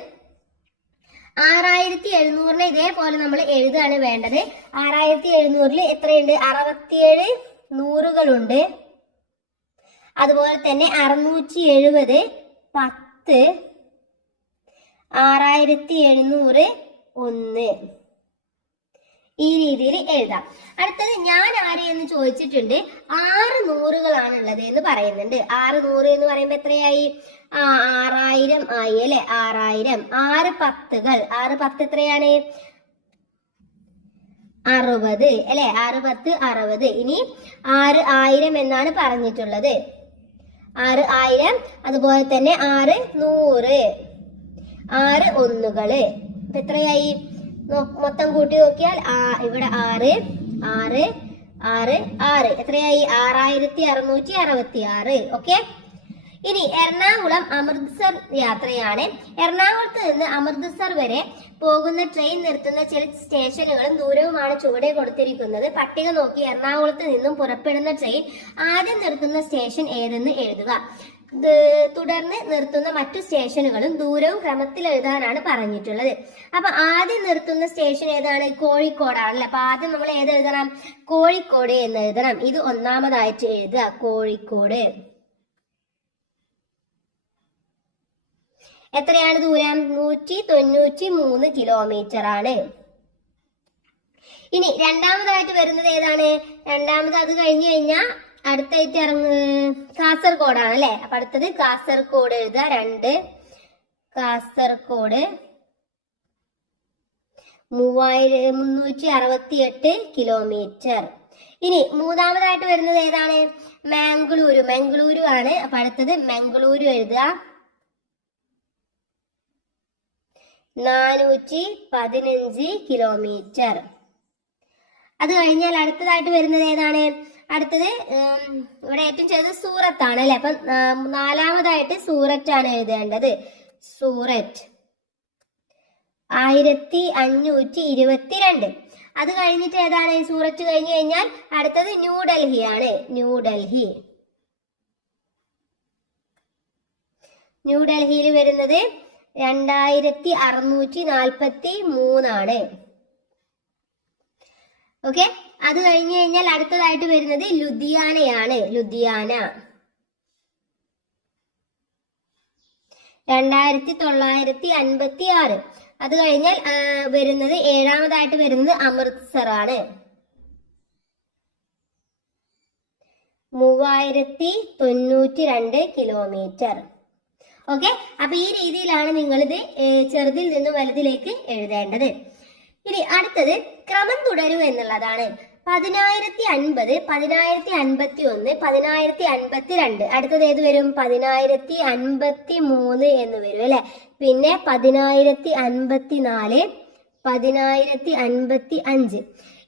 6700 ഇതേപോലെ നമ്മൾ എഴുതുകയാണ് വേണ്ടത്. 6700 എത്രയുണ്ട്? 67 നൂറുകളുണ്ട്. അതുപോലെ തന്നെ 670 10, 6700 1. ഈ രീതിയിൽ എഴുതാം. അടുത്തത് ഞാൻ ആര് എന്ന് ചോദിച്ചിട്ടുണ്ട്. 6 നൂറുകളാണുള്ളത് എന്ന് പറയുന്നുണ്ട്. 6 നൂറ് എന്ന് പറയുമ്പോ എത്രയായി? 6000 ആയി അല്ലെ, 6000. 6 പത്തുകൾ, 6 10 എത്രയാണ്? 60 അല്ലെ, 6 10 60. ഇനി 6 1000 എന്നാണ് പറഞ്ഞിട്ടുള്ളത്. 6 1000, അതുപോലെ തന്നെ 6 100, 6 ഒന്നുകള്. എത്രയായി? മൊത്തം കൂട്ടി നോക്കിയാൽ ഇവിടെ 6 6 6 6 എത്രയായി? 6666. ഓക്കെ, ഇനി എറണാകുളം അമൃത്സർ യാത്രയാണ്. എറണാകുളത്ത് നിന്ന് അമൃത്സർ വരെ പോകുന്ന ട്രെയിൻ നിർത്തുന്ന ചില സ്റ്റേഷനുകളും ദൂരവുമാണ് ചുവടെ കൊടുത്തിരിക്കുന്നത്. പട്ടിക നോക്കി എറണാകുളത്ത് നിന്നും പുറപ്പെടുന്ന ട്രെയിൻ ആദ്യം നിർത്തുന്ന സ്റ്റേഷൻ ഏതെന്ന് എഴുതുക. തുടർന്ന് നിർത്തുന്ന മറ്റു സ്റ്റേഷനുകളും ദൂരവും ക്രമത്തിൽ എഴുതാനാണ് പറഞ്ഞിട്ടുള്ളത്. അപ്പൊ ആദ്യം നിർത്തുന്ന സ്റ്റേഷൻ ഏതാണ്? കോഴിക്കോടാണല്ലോ. അപ്പൊ ആദ്യം നമ്മൾ ഏത് എഴുതണം? കോഴിക്കോട് എന്ന് എഴുതണം. ഇത് ഒന്നാമതായിട്ട് എഴുതുക, കോഴിക്കോട്. എത്രയാണ് ദൂരം? 193 കിലോമീറ്റർ ആണ്. ഇനി രണ്ടാമതായിട്ട് വരുന്നത് ഏതാണ്? രണ്ടാമത് അത് കഴിഞ്ഞു കഴിഞ്ഞാൽ അടുത്തായിട്ട് കാസർഗോഡാണ് അല്ലെ. അപ്പൊ അടുത്തത് കാസർഗോഡ് എഴുതുക. 2 കാസർഗോഡ് 368 കിലോമീറ്റർ. ഇനി മൂന്നാമതായിട്ട് വരുന്നത് ഏതാണ്? മംഗളൂരു. മംഗളൂരു ആണ്. അപ്പൊ അടുത്തത് മംഗളൂരു എഴുതുക. 415 കിലോമീറ്റർ. അത് കഴിഞ്ഞാൽ അടുത്തതായിട്ട് വരുന്നത് ഏതാണ്? അടുത്തത് ഇവിടെ ഏറ്റവും ചെറുത് സൂറത്താണ് അല്ലെ. അപ്പൊ നാലാമതായിട്ട് സൂററ്റ് ആണ് എഴുതേണ്ടത്. സൂററ്റ് 1522. അത് കഴിഞ്ഞിട്ട് ഏതാണ്? സൂററ്റ് കഴിഞ്ഞു കഴിഞ്ഞാൽ അടുത്തത് ന്യൂഡൽഹി ആണ്. ന്യൂഡൽഹി. ന്യൂഡൽഹിയിൽ വരുന്നത് 2643 ആണ്. ഓക്കെ, അത് കഴിഞ്ഞു കഴിഞ്ഞാൽ അടുത്തതായിട്ട് വരുന്നത് ലുധിയാനയാണ്. ലുധിയാന 2956. അത് കഴിഞ്ഞാൽ വരുന്നത് ഏഴാമതായിട്ട് വരുന്നത് അമൃത്സർ ആണ്. 3092 കിലോമീറ്റർ. ഓക്കെ, അപ്പൊ ഈ രീതിയിലാണ് നിങ്ങളിത് ചെറുതിൽ നിന്നും വലുതിലേക്ക് എഴുതേണ്ടത്. ഇനി അടുത്തത് ക്രമം തുടരൂ എന്നുള്ളതാണ്. 10,050, 10,051, 10,052. അടുത്തത് ഏത് വരും? 10,053 എന്ന് വരും അല്ലെ. പിന്നെ 10,054, 10,055.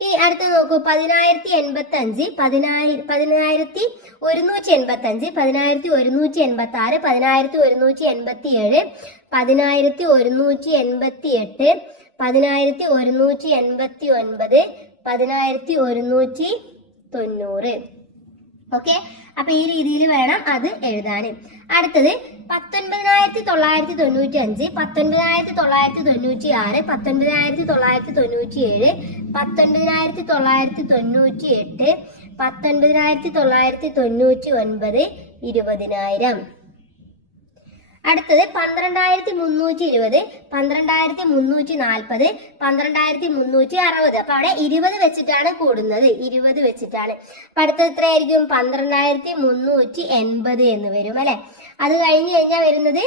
ഇനി അടുത്ത നോക്കൂ, 10,085, 10,185, 10,186, 10,187, 10,188, 10,188, 1189, 10190. ഓക്കെ, അപ്പൊ ഈ രീതിയിൽ വേണം അത് എഴുതാൻ. അടുത്തത് 19,995, 19,996, 19,997, 19,998, 19,999, 20,000. അടുത്തത് 12,320, 12,340, 12,360. അപ്പൊ അവിടെ 20 വെച്ചിട്ടാണ് കൂടുന്നത്, 20 വെച്ചിട്ടാണ്. അപ്പൊ അടുത്തത് എത്രയായിരിക്കും? 12,380 എന്ന് വരും അല്ലെ. അത് കഴിഞ്ഞ് കഴിഞ്ഞാൽ വരുന്നത്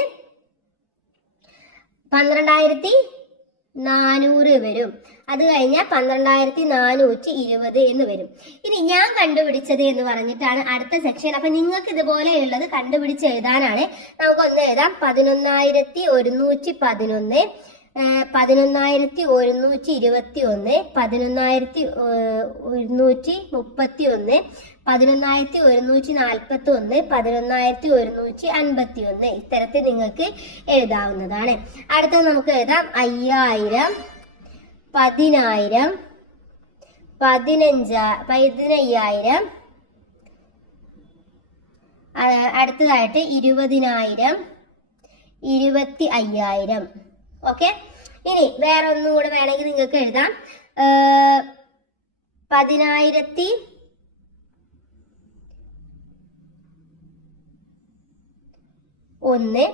12,400 വരും. അത് കഴിഞ്ഞാൽ 12,420 എന്ന് വരും. ഇനി ഞാൻ കണ്ടുപിടിച്ചത് എന്ന് പറഞ്ഞിട്ടാണ് അടുത്ത സെക്ഷൻ. അപ്പൊ നിങ്ങൾക്ക് ഇതുപോലെയുള്ളത് കണ്ടുപിടിച്ച് എഴുതാനാണ്. നമുക്കൊന്ന് എഴുതാം. 11,111, 11,121, 11,131, 11,141, 11,151. ഇത്തരത്തിൽ നിങ്ങൾക്ക് എഴുതാവുന്നതാണ്. അടുത്തത് നമുക്ക് എഴുതാം 5,000, 10,000, 15,000. അടുത്തതായിട്ട് 20,000, 25,000. ഓക്കെ, ഇനി വേറെ ഒന്നും കൂടെ വേണമെങ്കിൽ നിങ്ങൾക്ക് എഴുതാം. 10,000, 1,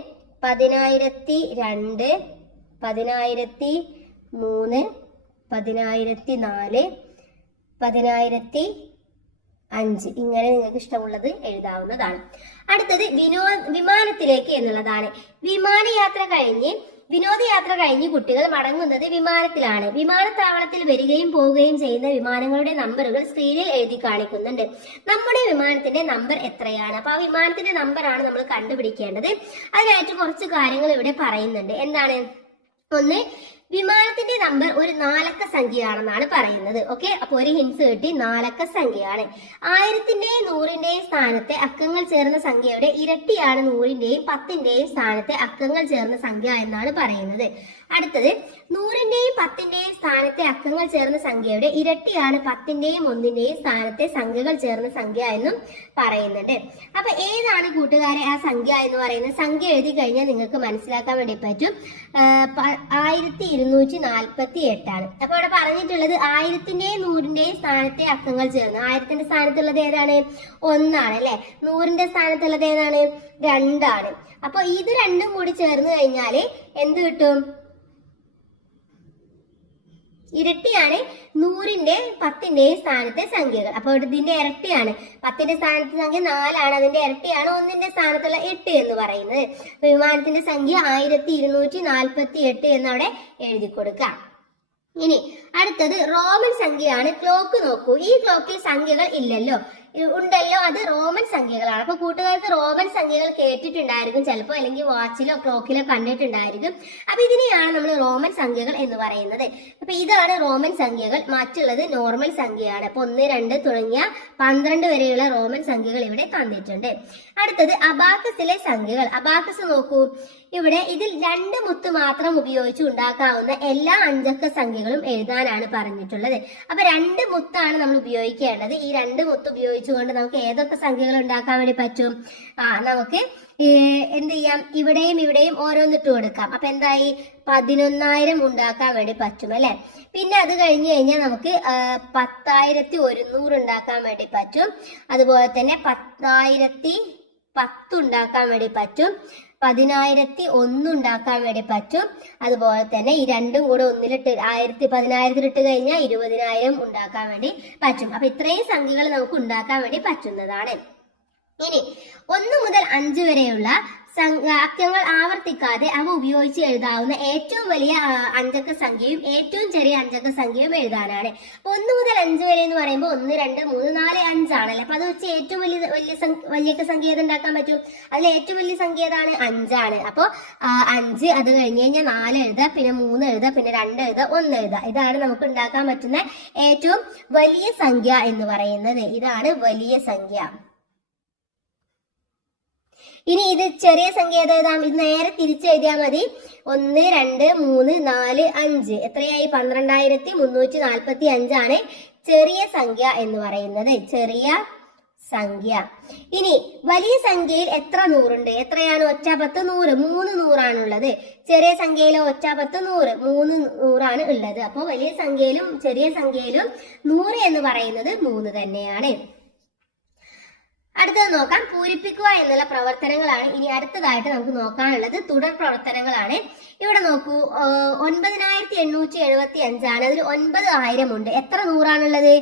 10,002, 10,003, 10,004, 10,005. ഇങ്ങനെ നിങ്ങൾക്ക് ഇഷ്ടമുള്ളത് എഴുതാവുന്നതാണ്. അടുത്തത് വിമാനത്തിലേക്ക് എന്നുള്ളതാണ്. വിനോദയാത്ര കഴിഞ്ഞ് കുട്ടികൾ മടങ്ങുന്നത് വിമാനത്തിലാണ്. വിമാനത്താവളത്തിൽ വരികയും പോവുകയും ചെയ്യുന്ന വിമാനങ്ങളുടെ നമ്പറുകൾ സ്ക്രീനിൽ എഴുതി കാണിക്കുന്നുണ്ട്. നമ്മുടെ വിമാനത്തിന്റെ നമ്പർ എത്രയാണ്? അപ്പൊ ആ വിമാനത്തിന്റെ നമ്പറാണ് നമ്മൾ കണ്ടുപിടിക്കേണ്ടത്. അതിനായിട്ട് കുറച്ച് കാര്യങ്ങൾ ഇവിടെ പറയുന്നുണ്ട്. എന്താണ്? ഒന്ന്, വിമാനത്തിന്റെ നമ്പർ ഒരു 4 അക്ക സംഖ്യയാണെന്നാണ് പറയുന്നത്. ഓക്കെ, അപ്പൊ ഒരു ഹിൻസ് കിട്ടി, 4 അക്ക സംഖ്യയാണ്. 1000ന്റെയും 100ന്റെയും സ്ഥാനത്തെ അക്കങ്ങൾ ചേർന്ന സംഖ്യയുടെ ഇരട്ടിയാണ് 100ന്റെയും 10ന്റെയും സ്ഥാനത്തെ അക്കങ്ങൾ ചേർന്ന സംഖ്യ എന്നാണ് പറയുന്നത്. അടുത്തത്, 100ന്റെയും 10ന്റെയും സ്ഥാനത്തെ അക്കങ്ങൾ ചേർന്ന സംഖ്യയുടെ ഇരട്ടിയാണ് 10ന്റെയും 1ന്റെയും സ്ഥാനത്തെ സംഖ്യകൾ ചേർന്ന സംഖ്യ എന്നും പറയുന്നുണ്ട്. അപ്പൊ ഏതാണ് കൂട്ടുകാരെ ആ സംഖ്യ എന്ന് പറയുന്നത്? സംഖ്യ എഴുതി കഴിഞ്ഞാൽ നിങ്ങൾക്ക് മനസ്സിലാക്കാൻ വേണ്ടി പറ്റും. 1248 ആണ്. അപ്പൊ അവിടെ പറഞ്ഞിട്ടുള്ളത് 1000ന്റെയും 100ന്റെയും സ്ഥാനത്തെ അക്കങ്ങൾ ചേർന്ന്. 1000ന്റെ സ്ഥാനത്തുള്ളത് ഏതാണ്? 1 ആണ് അല്ലെ. 100ന്റെ സ്ഥാനത്തുള്ളത് ഏതാണ്? 2 ആണ്. അപ്പൊ ഇത് രണ്ടും കൂടി ചേർന്ന് കഴിഞ്ഞാല് എന്ത് കിട്ടും? ഇരട്ടിയാണ് 100ന്റെയും 10ന്റെയും സ്ഥാനത്തെ സംഖ്യകൾ. അപ്പൊ ഇതിന്റെ ഇരട്ടിയാണ്. 10ന്റെ സ്ഥാനത്തെ സംഖ്യ 4 ആണ്, അതിന്റെ ഇരട്ടിയാണ് 1ന്റെ സ്ഥാനത്തുള്ള 8 എന്ന് പറയുന്നത്. വിമാനത്തിന്റെ സംഖ്യ 1248 എന്നവിടെ എഴുതി കൊടുക്കാം. ഇനി അടുത്തത് റോമൻ സംഖ്യയാണ്. ക്ലോക്ക് നോക്കൂ. ഈ ക്ലോക്കിൽ സംഖ്യകൾ ഇല്ലല്ലോ, ഉണ്ടല്ലോ, അത് റോമൻ സംഖ്യകളാണ്. അപ്പൊ കൂട്ടുകാർക്ക് റോമൻ സംഖ്യകൾ കേട്ടിട്ടുണ്ടായിരിക്കും ചിലപ്പോൾ, അല്ലെങ്കിൽ വാച്ചിലോ ക്ലോക്കിലോ കണ്ടിട്ടുണ്ടായിരിക്കും. അപ്പൊ ഇതിനെയാണ് നമ്മൾ റോമൻ സംഖ്യകൾ എന്ന് പറയുന്നത്. അപ്പൊ ഇതാണ് റോമൻ സംഖ്യകൾ. മറ്റുള്ളത് നോർമൽ സംഖ്യയാണ്. അപ്പൊ 1, 2 തുടങ്ങിയ 12 വരെയുള്ള റോമൻ സംഖ്യകൾ ഇവിടെ തന്നിട്ടുണ്ട്. അടുത്തത് അബാക്കസിലെ സംഖ്യകൾ. അബാക്കസ് നോക്കൂ. ഇവിടെ ഇതിൽ 2 മുത്ത് മാത്രം ഉപയോഗിച്ച് ഉണ്ടാക്കാവുന്ന എല്ലാ 5 അക്ക സംഖ്യകളും എഴുതാനാണ് പറഞ്ഞിട്ടുള്ളത്. അപ്പൊ 2 മുത്താണ് നമ്മൾ ഉപയോഗിക്കേണ്ടത്. ഈ 2 മുത്ത് ഉപയോഗിച്ചുകൊണ്ട് നമുക്ക് ഏതൊക്കെ സംഖ്യകൾ ഉണ്ടാക്കാൻ വേണ്ടി പറ്റും? നമുക്ക് എന്ത് ചെയ്യാം? ഇവിടെയും ഇവിടെയും ഓരോന്നിട്ട് കൊടുക്കാം. അപ്പൊ എന്തായി? 11,000 ഉണ്ടാക്കാൻ വേണ്ടി പറ്റും അല്ലെ. പിന്നെ അത് കഴിഞ്ഞു കഴിഞ്ഞാൽ നമുക്ക് 10,100 ഉണ്ടാക്കാൻ വേണ്ടി പറ്റും. അതുപോലെ തന്നെ 10,010 ഉണ്ടാക്കാൻ വേണ്ടി പറ്റും. 10,001 ഉണ്ടാക്കാൻ വേണ്ടി പറ്റും. അതുപോലെ തന്നെ ഈ രണ്ടും കൂടെ ഒന്നിലിട്ട് 10,000 കഴിഞ്ഞാൽ 20,000 ഉണ്ടാക്കാൻ വേണ്ടി പറ്റും. അപ്പൊ ഇത്രയും സംഖ്യകൾ നമുക്ക് ഉണ്ടാക്കാൻ വേണ്ടി പറ്റുന്നതാണ്. ഇനി 1 മുതൽ 5 വരെയുള്ള അക്കങ്ങൾ ആവർത്തിക്കാതെ അവ ഉപയോഗിച്ച് എഴുതാവുന്ന ഏറ്റവും വലിയ 5 അക്ക സംഖ്യയും ഏറ്റവും ചെറിയ 5 അക്ക സംഖ്യയും എഴുതാനാണ്. 1 മുതൽ 5 വരെ എന്ന് പറയുമ്പോൾ 1, 2, 3, 4, 5 ആണല്ലേ. അപ്പൊ അത് വെച്ച് ഏറ്റവും വലിയ സംഖ്യ ഏതുണ്ടാക്കാൻ പറ്റും? അതിൽ ഏറ്റവും വലിയ സംഖ്യ ഏതാണ്? 5 ആണ്. അപ്പൊ 5, അത് കഴിഞ്ഞ് കഴിഞ്ഞാൽ 4 എഴുതുക, പിന്നെ 3 എഴുതുക, പിന്നെ 2 എഴുതുക, 1 എഴുതുക. ഇതാണ് നമുക്ക് ഉണ്ടാക്കാൻ പറ്റുന്ന ഏറ്റവും വലിയ സംഖ്യ എന്ന് പറയുന്നത്. ഇതാണ് വലിയ സംഖ്യ. ഇനി ഇത് ചെറിയ സംഖ്യ ഏതാ? ഇത് നേരെ തിരിച്ചെഴുതിയാൽ മതി. 1, 2, 3, 4, 5 എത്രയായി? 12,345 ആണ് ചെറിയ സംഖ്യ എന്ന് പറയുന്നത്? ചെറിയ സംഖ്യ. ഇനി വലിയ സംഖ്യയിൽ എത്ര നൂറുണ്ട്? എത്രയാണ്? ഒറ്റ പത്ത് 100, 3 നൂറാണുള്ളത്. ചെറിയ സംഖ്യയിലോ ഒറ്റ പത്ത് 100, 3 നൂറാണ് ഉള്ളത്. അപ്പോൾ വലിയ സംഖ്യയിലും ചെറിയ സംഖ്യയിലും 100 എന്ന് പറയുന്നത് 3 തന്നെയാണ്. അടുത്തത് നോക്കാം. പൂരിപ്പിക്കുക എന്നുള്ള പ്രവർത്തനങ്ങളാണ് ഇനി അടുത്തതായിട്ട് നമുക്ക് നോക്കാനുള്ളത്. തുടർ പ്രവർത്തനങ്ങളാണ്. ഇവിടെ നോക്കൂ, 9875 ആണ്. അതിൽ 9000 ഉണ്ട്. എത്ര നൂറാണുള്ളത്?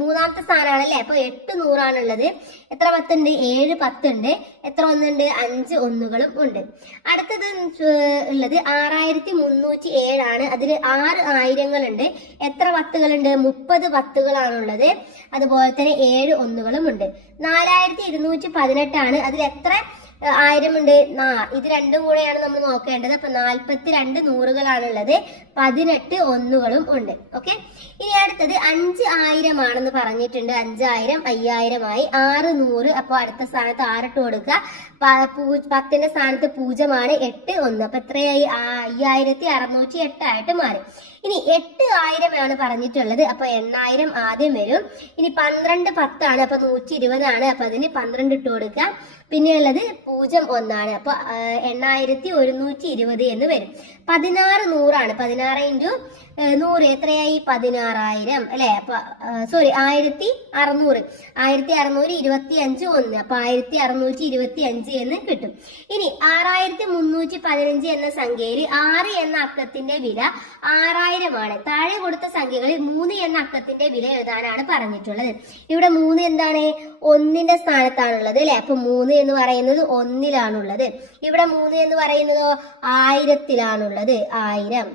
മൂന്നാമത്തെ സ്ഥാനമാണല്ലേ. അപ്പൊ 8 നൂറാണുള്ളത്. എത്ര പത്തുണ്ട്? 7 10 എത്ര ഒന്നുണ്ട്? 5 ഒന്നുകളും ഉണ്ട്. അടുത്തത് ഉള്ളത് 6307 ആണ്. അതിൽ 6 ആയിരങ്ങളുണ്ട്. എത്ര പത്തുകളുണ്ട്? 30 പത്തുകളാണുള്ളത്. അതുപോലെ തന്നെ 7 ഒന്നുകളും ഉണ്ട്. 4218 ആണ്. അതിൽ എത്ര ആയിരമുണ്ട്? ഇത് രണ്ടും കൂടെയാണ് നമ്മൾ നോക്കേണ്ടത്. അപ്പൊ 42 നൂറുകളാണുള്ളത്. 18 ഒന്നുകളും ഉണ്ട്. ഓക്കെ. ഇനി അടുത്തത് 5000 ആണെന്ന് പറഞ്ഞിട്ടുണ്ട്. 5000 5000 ആയി. 600. അപ്പൊ അടുത്ത സ്ഥാനത്ത് 6 ഇട്ട് കൊടുക്കുക. 10ന്റെ സ്ഥാനത്ത് 0 ആണ്. 8 1. അപ്പൊ എത്രയായി? 5608 ആയിട്ട് മാറി. ഇനി 8000 ആണ് പറഞ്ഞിട്ടുള്ളത്. അപ്പൊ 8000 ആദ്യം വരും. ഇനി 12 10 ആണ്. അപ്പൊ 120 ആണ്. അപ്പൊ അതിന് 12 ഇട്ട് കൊടുക്കുക. പിന്നെയുള്ളത് 0 1 ആണ്. അപ്പൊ 8120 എന്ന് വരും. 16 നൂറാണ്. 16 ഇൻറ്റു 100 എത്രയായി? 16000 അല്ലെ. അപ്പൊ 1600. 1625 1. അപ്പൊ 1625 എന്ന് കിട്ടും. ഇനി 6315 എന്ന സംഖ്യയിൽ 6 എന്ന അക്കത്തിന്റെ വില 6000 ആണ്. താഴെ കൊടുത്ത സംഖ്യകളിൽ 3 എന്ന അക്കത്തിന്റെ വില എഴുതാനാണ് പറഞ്ഞിട്ടുള്ളത്. ഇവിടെ 3 എന്താണ്? 1ന്റെ സ്ഥാനത്താണുള്ളത് അല്ലെ. അപ്പൊ 3 എന്ന് പറയുന്നത് 1ലാണുള്ളത്. ഇവിടെ 3 എന്ന് പറയുന്നതോ 1000ത്തിലാണുള്ളത്. 1000.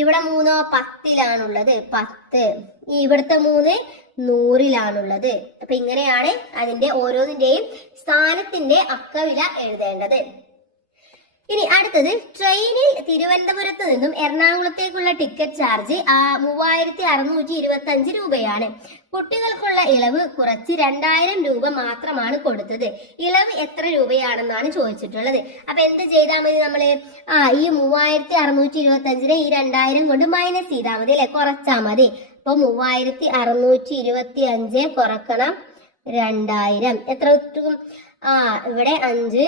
ഇവിടെ 3 10ലാണുള്ളത്. 10. ഇവിടുത്തെ 3 100ലാണുള്ളത്. അപ്പൊ ഇങ്ങനെയാണ് അതിന്റെ ഓരോന്നിന്റെയും സ്ഥാനത്തിന്റെ അക്കവില എഴുതേണ്ടത്. ഇനി അടുത്തത്, ട്രെയിനിൽ തിരുവനന്തപുരത്ത് നിന്നും എറണാകുളത്തേക്കുള്ള ടിക്കറ്റ് ചാർജ് 3625 രൂപയാണ്. കുട്ടികൾക്കുള്ള ഇളവ് കുറച്ച് 2000 രൂപ മാത്രമാണ് കൊടുത്തത്. ഇളവ് എത്ര രൂപയാണെന്നാണ് ചോദിച്ചിട്ടുള്ളത്. അപ്പൊ എന്ത് ചെയ്താൽ മതി? നമ്മള് ഈ 3625 ഈ 2000 കൊണ്ട് മൈനസ് ചെയ്താൽ മതി അല്ലെ, കുറച്ചാൽ മതി. അപ്പൊ 3625 കുറക്കണം 2000 എത്ര കിട്ടും? ഇവിടെ 5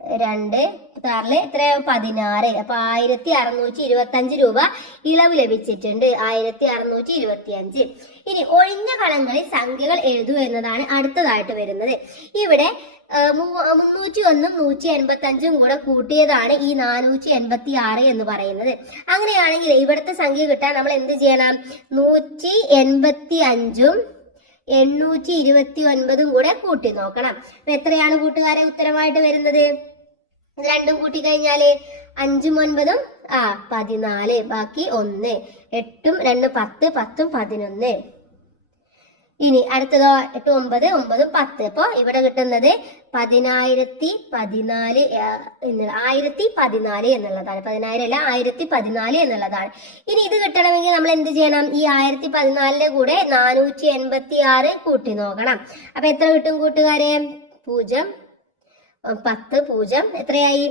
2 6 എത്ര? 16. അപ്പൊ 1625 രൂപ ഇളവ് ലഭിച്ചിട്ടുണ്ട്. 1625. ഇനി ഒഴിഞ്ഞ കളങ്ങളിൽ സംഖ്യകൾ എഴുതൂ എന്നതാണ് അടുത്തതായിട്ട് വരുന്നത്. ഇവിടെ 301 185 കൂടെ കൂട്ടിയതാണ് ഈ 486 എന്ന് പറയുന്നത്. അങ്ങനെയാണെങ്കിൽ ഇവിടുത്തെ സംഖ്യ കിട്ടാൻ നമ്മൾ എന്ത് ചെയ്യണം? 185 829 കൂടെ കൂട്ടി നോക്കണം. അപ്പൊ എത്രയാണ് കൂട്ടുകാരെ ഉത്തരമായിട്ട് വരുന്നത്? ഇത് രണ്ടും കൂട്ടി കഴിഞ്ഞാല് 5ഉം 9ഉം 14. ബാക്കി 1. 8ഉം 2 10 10ഉം 11. ഇനി അടുത്തതോ 8 9 9ഉം 10. അപ്പൊ ഇവിടെ കിട്ടുന്നത് 1014 എന്നുള്ളതാണ്. 10,000 അല്ല, 1014 എന്നുള്ളതാണ്. ഇനി ഇത് കിട്ടണമെങ്കിൽ നമ്മൾ എന്ത് ചെയ്യണം? ഈ 1014ന്റെ കൂടെ 486 കൂട്ടി നോക്കണം. അപ്പൊ എത്ര കിട്ടും കൂട്ടുകാരെ? 0 10 0 എത്രയായി?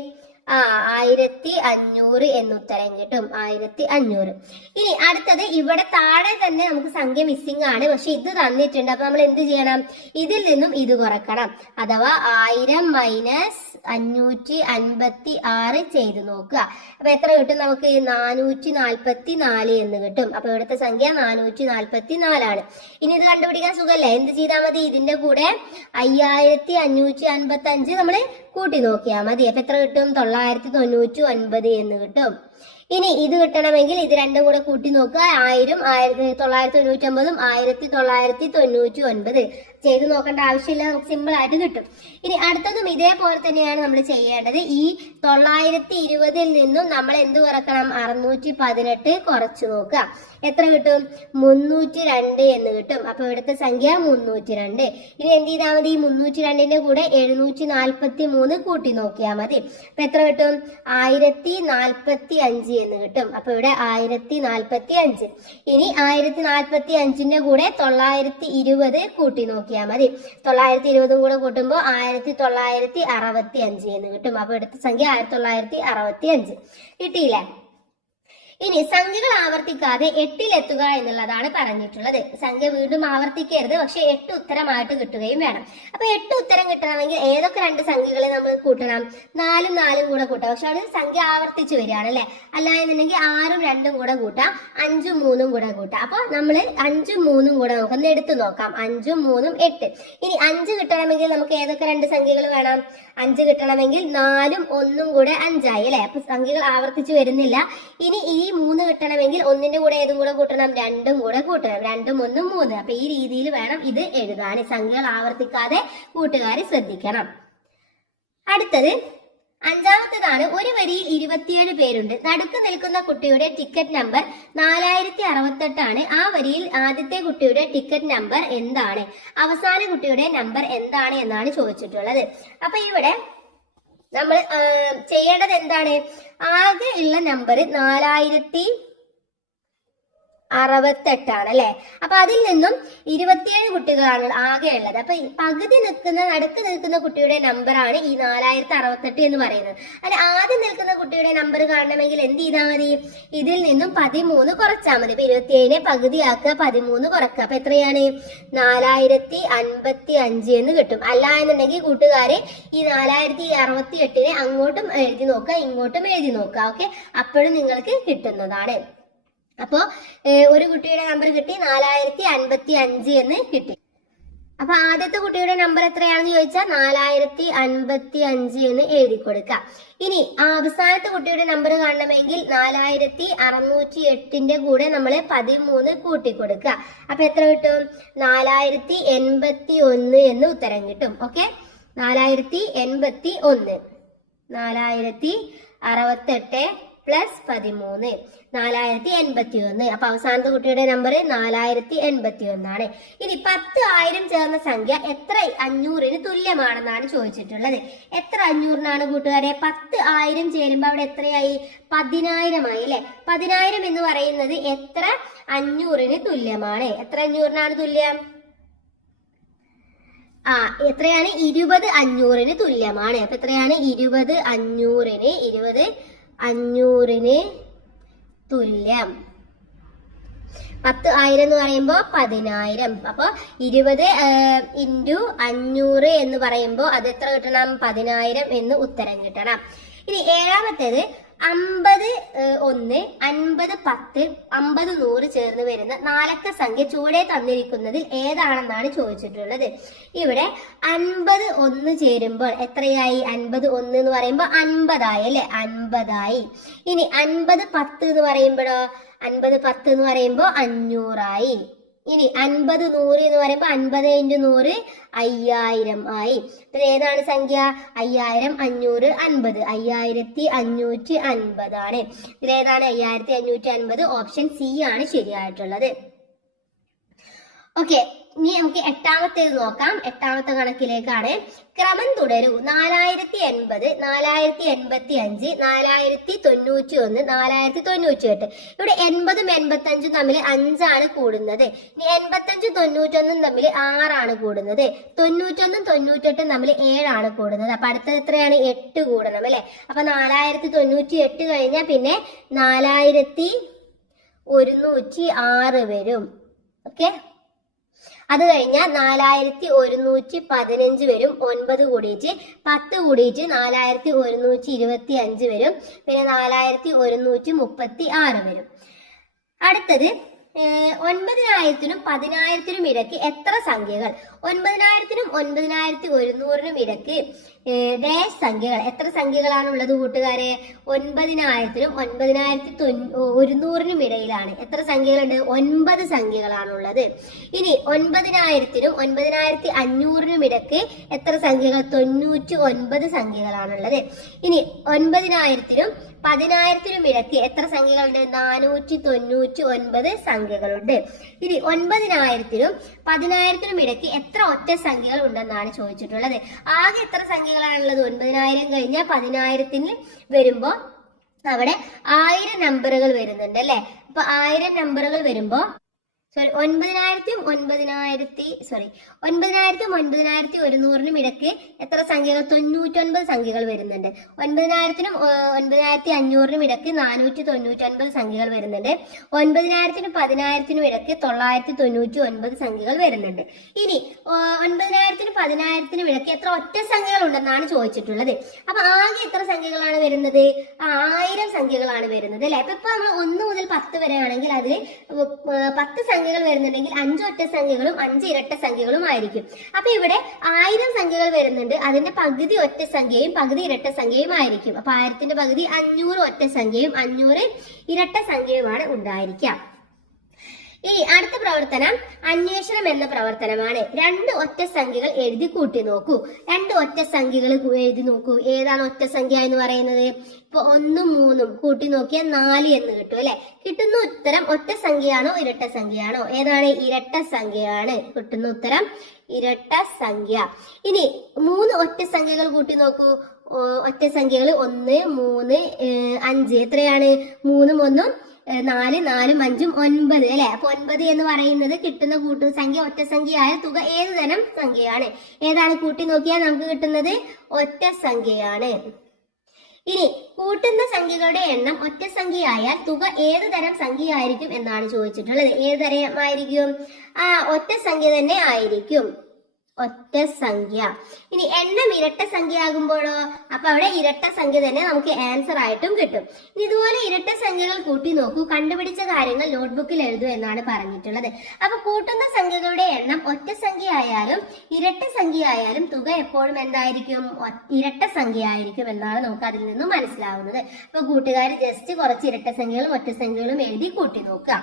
1500 എന്നുത്തരം കിട്ടും. 1500. ഇനി അടുത്തത്, ഇവിടെ താഴെ തന്നെ നമുക്ക് സംഖ്യ മിസ്സിംഗ് ആണ്, പക്ഷെ ഇത് തന്നിട്ടുണ്ട്. അപ്പൊ നമ്മൾ എന്ത് ചെയ്യണം? ഇതിൽ നിന്നും ഇത് കുറക്കണം. അഥവാ 1000 മൈനസ് 556 ചെയ്ത് നോക്കുക. അപ്പൊ എത്ര കിട്ടും നമുക്ക്? 444 എന്ന് കിട്ടും. അപ്പൊ ഇവിടുത്തെ സംഖ്യ 444 ആണ്. ഇനി ഇത് കണ്ടുപിടിക്കാൻ സുഖമല്ലേ? എന്ത് ചെയ്താൽ മതി? ഇതിന്റെ കൂടെ 5555 നമ്മള് കൂട്ടി നോക്കിയാൽ മതി. അപ്പൊ എത്ര കിട്ടും? 999 എന്ന് കിട്ടും. ഇനി ഇത് കിട്ടണമെങ്കിൽ ഇത് രണ്ടും കൂടെ കൂട്ടി നോക്കുക. 1000 1999ഉം 1999 ചെയ്ത് നോക്കേണ്ട ആവശ്യമില്ല, നമുക്ക് സിമ്പിൾ ആയിട്ട് കിട്ടും. ഇനി അടുത്തതും ഇതേപോലെ തന്നെയാണ് നമ്മൾ ചെയ്യേണ്ടത്. ഈ 920ൽ നിന്നും നമ്മൾ എന്ത് കുറക്കണം? 618 കുറച്ചു നോക്കുക. എത്ര കിട്ടും? 302 എന്ന് കിട്ടും. അപ്പൊ ഇവിടുത്തെ സംഖ്യ 302. ഇനി എന്ത് ചെയ്താൽ മതി? 302ന്റെ കൂടെ 743 കൂട്ടി നോക്കിയാൽ മതി. അപ്പൊ എത്ര കിട്ടും? 1045 എന്ന് കിട്ടും. അപ്പൊ ഇവിടെ 1045. ഇനി 1045ന്റെ കൂടെ 920 കൂട്ടി നോക്കിയാൽ മതി. 920 കൂടെ കൂട്ടുമ്പോൾ 1965 എന്ന് കിട്ടും. അപ്പൊ ഇവിടുത്തെ സംഖ്യ 1965 കിട്ടിയില്ലേ? ഇനി സംഖ്യകൾ ആവർത്തിക്കാതെ 8-ലെത്തുക എന്നുള്ളതാണ് പറഞ്ഞിട്ടുള്ളത്. സംഖ്യ വീണ്ടും ആവർത്തിക്കരുത്, പക്ഷെ 8 ഉത്തരമായിട്ട് കിട്ടുകയും വേണം. അപ്പൊ 8 ഉത്തരം കിട്ടണമെങ്കിൽ ഏതൊക്കെ 2 സംഖ്യകളെ നമ്മൾ കൂട്ടണം? 4ഉം 4ഉം കൂടെ കൂട്ടാം. പക്ഷെ അത് സംഖ്യ ആവർത്തിച്ച് വരികയാണ് അല്ലെ. അല്ല എന്നുണ്ടെങ്കിൽ 6ഉം 2ഉം കൂടെ കൂട്ടാം, 5ഉം 3ഉം കൂടെ കൂട്ടാം. അപ്പൊ നമ്മൾ 5ഉം 3ഉം കൂടെ ഒന്ന് എടുത്തു നോക്കാം. 5ഉം 3ഉം 8. ഇനി 5 കിട്ടണമെങ്കിൽ നമുക്ക് ഏതൊക്കെ 2 സംഖ്യകൾ വേണം? 5 കിട്ടണമെങ്കിൽ 4ഉം 1ഉം കൂടെ 5 ആയി അല്ലെ. അപ്പൊ സംഖ്യകൾ ആവർത്തിച്ച് വരുന്നില്ല. ഇനി ഈ 3 കിട്ടണമെങ്കിൽ 1ന്റെ കൂടെ ഏതും കൂടെ കൂട്ടണം? 2ഉം കൂടെ കൂട്ടണം. 2ഉം 1ഉം 3. അപ്പൊ ഈ രീതിയിൽ വേണം ഇത് എഴുതാൻ. സംഖ്യകൾ ആവർത്തിക്കാതെ കൂട്ടുകാർ ശ്രദ്ധിക്കണം. അടുത്തത് 5-ാമത്തേതാണ്. ഒരു വരിയിൽ 27 പേരുണ്ട്. നടുക്ക് നിൽക്കുന്ന കുട്ടിയുടെ ടിക്കറ്റ് നമ്പർ 4068 ആണ്. ആ വരിയിൽ ആദ്യത്തെ കുട്ടിയുടെ ടിക്കറ്റ് നമ്പർ എന്താണ്? അവസാന കുട്ടിയുടെ നമ്പർ എന്താണ് എന്നാണ് ചോദിച്ചിട്ടുള്ളത്. അപ്പൊ ഇവിടെ നമ്മൾ ചെയ്യേണ്ടത് എന്താണ്? ആകെ ഉള്ള നമ്പർ 4068 ആണ് അല്ലെ. അപ്പൊ അതിൽ നിന്നും 27 കുട്ടികളാണ് ആകെ ഉള്ളത്. അപ്പൊ നടുക്ക് നിൽക്കുന്ന കുട്ടിയുടെ നമ്പറാണ് ഈ 4068 എന്ന് പറയുന്നത്. അല്ലെ, ആദ്യം നിൽക്കുന്ന കുട്ടിയുടെ നമ്പർ കാണണമെങ്കിൽ എന്ത് ചെയ്താൽ മതി? ഇതിൽ നിന്നും 13 കുറച്ചാൽ മതി. ഇപ്പൊ 27 പകുതിയാക്കുക, 13 കുറക്കുക. അപ്പൊ എത്രയാണ്? 4055 എന്ന് കിട്ടും. അല്ല എന്നുണ്ടെങ്കിൽ കൂട്ടുകാരെ ഈ 4068 അങ്ങോട്ടും എഴുതി നോക്കുക, ഇങ്ങോട്ടും എഴുതി നോക്കുക. ഓക്കെ, അപ്പോഴും നിങ്ങൾക്ക് കിട്ടുന്നതാണ്. അപ്പോ ഒരു കുട്ടിയുടെ നമ്പർ കിട്ടി, 4055 എന്ന് കിട്ടി. അപ്പൊ ആദ്യത്തെ കുട്ടിയുടെ നമ്പർ എത്രയാണെന്ന് ചോദിച്ചാൽ 4055 എന്ന് എഴുതി കൊടുക്കുക. ഇനി അവസാനത്തെ കുട്ടിയുടെ നമ്പർ കാണണമെങ്കിൽ 4608ന്റെ കൂടെ നമ്മൾ 13 കൂട്ടിക്കൊടുക്കുക. അപ്പൊ എത്ര കിട്ടും? 4081 എന്ന് ഉത്തരം കിട്ടും. ഓക്കെ, 4081. 4068 പ്ലസ് 13 4081. അപ്പൊ അവസാനത്തെ കുട്ടിയുടെ നമ്പർ 4081 ആണ്. ഇനി 10,000 ചേർന്ന സംഖ്യ എത്ര 500-ന് തുല്യമാണെന്നാണ് ചോദിച്ചിട്ടുള്ളത്. എത്ര 500-നാണ് കൂട്ടുകാരെ? 10,000 ചേരുമ്പോ അവിടെ എത്രയായി? 10,000 ആയി അല്ലെ. 10,000 എന്ന് പറയുന്നത് എത്ര 500-ന് തുല്യമാണ്? എത്ര 500-നാണ് തുല്യം? എത്രയാണ്? 20 500-ന് തുല്യമാണ്. അപ്പൊ എത്രയാണ്? 20 500-ന് തുല്യം. 10,000 എന്ന് പറയുമ്പോ 10,000. അപ്പൊ 20 ഇൻറ്റു 500 എന്ന് പറയുമ്പോ അത് എത്ര കിട്ടണം? 10,000 എന്ന് ഉത്തരം കിട്ടണം. ഇനി 7-ാമത്തേത് 50 1 50 10 50 100 ചേർന്ന് വരുന്ന 4 സംഖ്യ ചുവടെ തന്നിരിക്കുന്നതിൽ ഏതാണെന്നാണ് ചോദിച്ചിട്ടുള്ളത്. ഇവിടെ 50 1 ചേരുമ്പോൾ എത്രയായി? 50 1 എന്ന് പറയുമ്പോൾ 50 ആയി അല്ലെ. 50 ആയി. ഇനി 50 10 എന്ന് പറയുമ്പോഴോ? 50 10 എന്ന് പറയുമ്പോൾ 500 ആയി. ഇനി 50 100 എന്ന് പറയുമ്പോൾ 50 ഇൻറ്റു 100 5000 ആയി. ഇത് ഏതാണ് സംഖ്യ? 5000 500 50 5550 ആണ്. ഇതിലേതാണ് 5550? ഓപ്ഷൻ സി ആണ് ശരിയായിട്ടുള്ളത്. ഓക്കെ, ഇനി നമുക്ക് 8-ാമത്തേത് നോക്കാം. 8-ാമത്തെ കണക്കിലേക്കാണ്. ക്രമം തുടരൂ. 4080 4085 4091 4098. ഇവിടെ 80ഉം 85ഉം തമ്മിൽ 5 ആണ് കൂടുന്നത്. ഇനി 85 91 തമ്മിൽ 6 ആണ് കൂടുന്നത്. 91 98 തമ്മിൽ 7 ആണ് കൂടുന്നത്. അപ്പൊ അടുത്തത് എത്രയാണ്? 8 കൂടണം അല്ലെ. അപ്പൊ 4098 കഴിഞ്ഞാൽ പിന്നെ 4106 വരും. ഓക്കെ, അത് കഴിഞ്ഞാൽ 4115 വരും. 9 കൂടിയിട്ട് 10 കൂടിയിട്ട് 4125 വരും. പിന്നെ 4136 വരും. അടുത്തത് 9,000-നും 10,000-നും ഇടയ്ക്ക് എത്ര സംഖ്യകൾ? 9,000-നും 9,100-നും ഇടയ്ക്ക് ഡാഷ് സംഖ്യകൾ എത്ര സംഖ്യകളാണ് ഉള്ളത് കൂട്ടുകാരെ? 9,000-നും 9,100-നും ഇടയിലാണ് എത്ര സംഖ്യകളുണ്ട്? 9 സംഖ്യകളാണുള്ളത്. ഇനി 9,000-നും 9,500-നും ഇടയ്ക്ക് എത്ര സംഖ്യകൾ? 99 സംഖ്യകളാണുള്ളത്. ഇനി 9,000-നും 10,000-നും ഇടയ്ക്ക് എത്ര സംഖ്യകളുണ്ട്? 499 സംഖ്യകളുണ്ട്. ഇനി 9,000-നും 10,000-നും ഇടയ്ക്ക് എത്ര ഒറ്റ സംഖ്യകൾ ഉണ്ടെന്നാണ് ചോദിച്ചിട്ടുള്ളത്. ആകെ എത്ര സംഖ്യകളാണുള്ളത്? 9,000 കഴിഞ്ഞാൽ 10,000-ന് വരുമ്പോ അവിടെ 1000 നമ്പറുകൾ വരുന്നുണ്ട് അല്ലെ. അപ്പൊ 1000 നമ്പറുകൾ വരുമ്പോ സോറി 9,000-9,100 ഇടയ്ക്ക് എത്ര സംഖ്യകൾ? 99 സംഖ്യകൾ വരുന്നുണ്ട്. 9,000-നും 9,500 ഇടയ്ക്ക് 499 സംഖ്യകൾ വരുന്നുണ്ട്. 9,000-നും 10,000-നും ഇടയ്ക്ക് 999 സംഖ്യകൾ വരുന്നുണ്ട്. ഇനി 9,000-നും 10,000-നും ഇടയ്ക്ക് എത്ര ഒറ്റ സംഖ്യകൾ ഉണ്ടെന്നാണ് ചോദിച്ചിട്ടുള്ളത്. അപ്പൊ ആകെ എത്ര സംഖ്യകളാണ് വരുന്നത്? 1000 സംഖ്യകളാണ് വരുന്നത് അല്ലെ. അപ്പൊ നമ്മൾ 1 മുതൽ 10 വരെ ആണെങ്കിൽ അതിൽ 10 സംഖ്യകൾ വരുന്നുണ്ടെങ്കിൽ 5 ഒറ്റ സംഖ്യകളും 5 ഇരട്ട സംഖ്യകളും ആയിരിക്കും. അപ്പൊ ഇവിടെ 1000 സംഖ്യകൾ വരുന്നുണ്ട്. അതിന്റെ പകുതി ഒറ്റ സംഖ്യയും പകുതി ഇരട്ട സംഖ്യയും ആയിരിക്കും. അപ്പൊ 1000ന്റെ പകുതി 500 ഒറ്റ സംഖ്യയും 500 ഇരട്ട സംഖ്യയുമാണ് ഉണ്ടായിരിക്കുക. ഇനി അടുത്ത പ്രവർത്തനം അന്വേഷണം എന്ന പ്രവർത്തനമാണ്. 2 ഒറ്റ സംഖ്യകൾ എഴുതി കൂട്ടി നോക്കൂ. 2 ഒറ്റ സംഖ്യകൾ എഴുതി നോക്കൂ. ഏതാണ് ഒറ്റ സംഖ്യ എന്ന് പറയുന്നത്? ഇപ്പൊ 1ഉം 3ഉം കൂട്ടി നോക്കിയാൽ 4 എന്ന് കിട്ടും അല്ലെ. കിട്ടുന്ന ഉത്തരം ഒറ്റ സംഖ്യയാണോ ഇരട്ട സംഖ്യയാണോ? ഏതാണ്? ഇരട്ട സംഖ്യയാണ്. കിട്ടുന്ന ഉത്തരം ഇരട്ട സംഖ്യ. ഇനി 3 ഒറ്റ സംഖ്യകൾ കൂട്ടി നോക്കൂ. ഒറ്റ സംഖ്യകൾ 1, 3, 5. എത്രയാണ്? 3ഉം 1ഉം 4, 4ഉം 5ഉം 9 അല്ലെ. അപ്പൊ 9 എന്ന് പറയുന്നത് കിട്ടുന്ന സംഖ്യ ഒറ്റ സംഖ്യയായ തുക ഏത് തരം സംഖ്യയാണ്? ഏതാണ്? കൂട്ടി നോക്കിയാൽ നമുക്ക് കിട്ടുന്നത് ഒറ്റ സംഖ്യയാണ്. ഇനി കൂട്ടുന്ന സംഖ്യകളുടെ എണ്ണം ഒറ്റ സംഖ്യയായാൽ തുക ഏത് തരം സംഖ്യയായിരിക്കും എന്നാണ് ചോദിച്ചിട്ടുള്ളത്. ഏത് തരമായിരിക്കും? ഒറ്റ സംഖ്യ തന്നെ ആയിരിക്കും. ഒറ്റ സംഖ്യ. ഇനി എണ്ണം ഇരട്ട സംഖ്യ ആകുമ്പോഴോ? അപ്പൊ അവിടെ ഇരട്ട സംഖ്യ തന്നെ നമുക്ക് ആൻസർ ആയിട്ടും കിട്ടും. ഇനി ഇതുപോലെ ഇരട്ട സംഖ്യകൾ കൂട്ടി നോക്കൂ. കണ്ടുപിടിച്ച കാര്യങ്ങൾ നോട്ട്ബുക്കിൽ എഴുതൂ എന്നാണ് പറഞ്ഞിട്ടുള്ളത്. അപ്പൊ കൂട്ടുന്ന സംഖ്യകളുടെ എണ്ണം ഒറ്റ സംഖ്യ ആയാലും ഇരട്ട സംഖ്യ ആയാലും തുക എപ്പോഴും എന്തായിരിക്കും? ഇരട്ട സംഖ്യ ആയിരിക്കും എന്നാണ് നമുക്ക് അതിൽ നിന്നും മനസ്സിലാവുന്നത്. അപ്പൊ കൂട്ടുകാർ ജസ്റ്റ് കുറച്ച് ഇരട്ട സംഖ്യകളും ഒറ്റ സംഖ്യകളും എഴുതി കൂട്ടി നോക്കുക.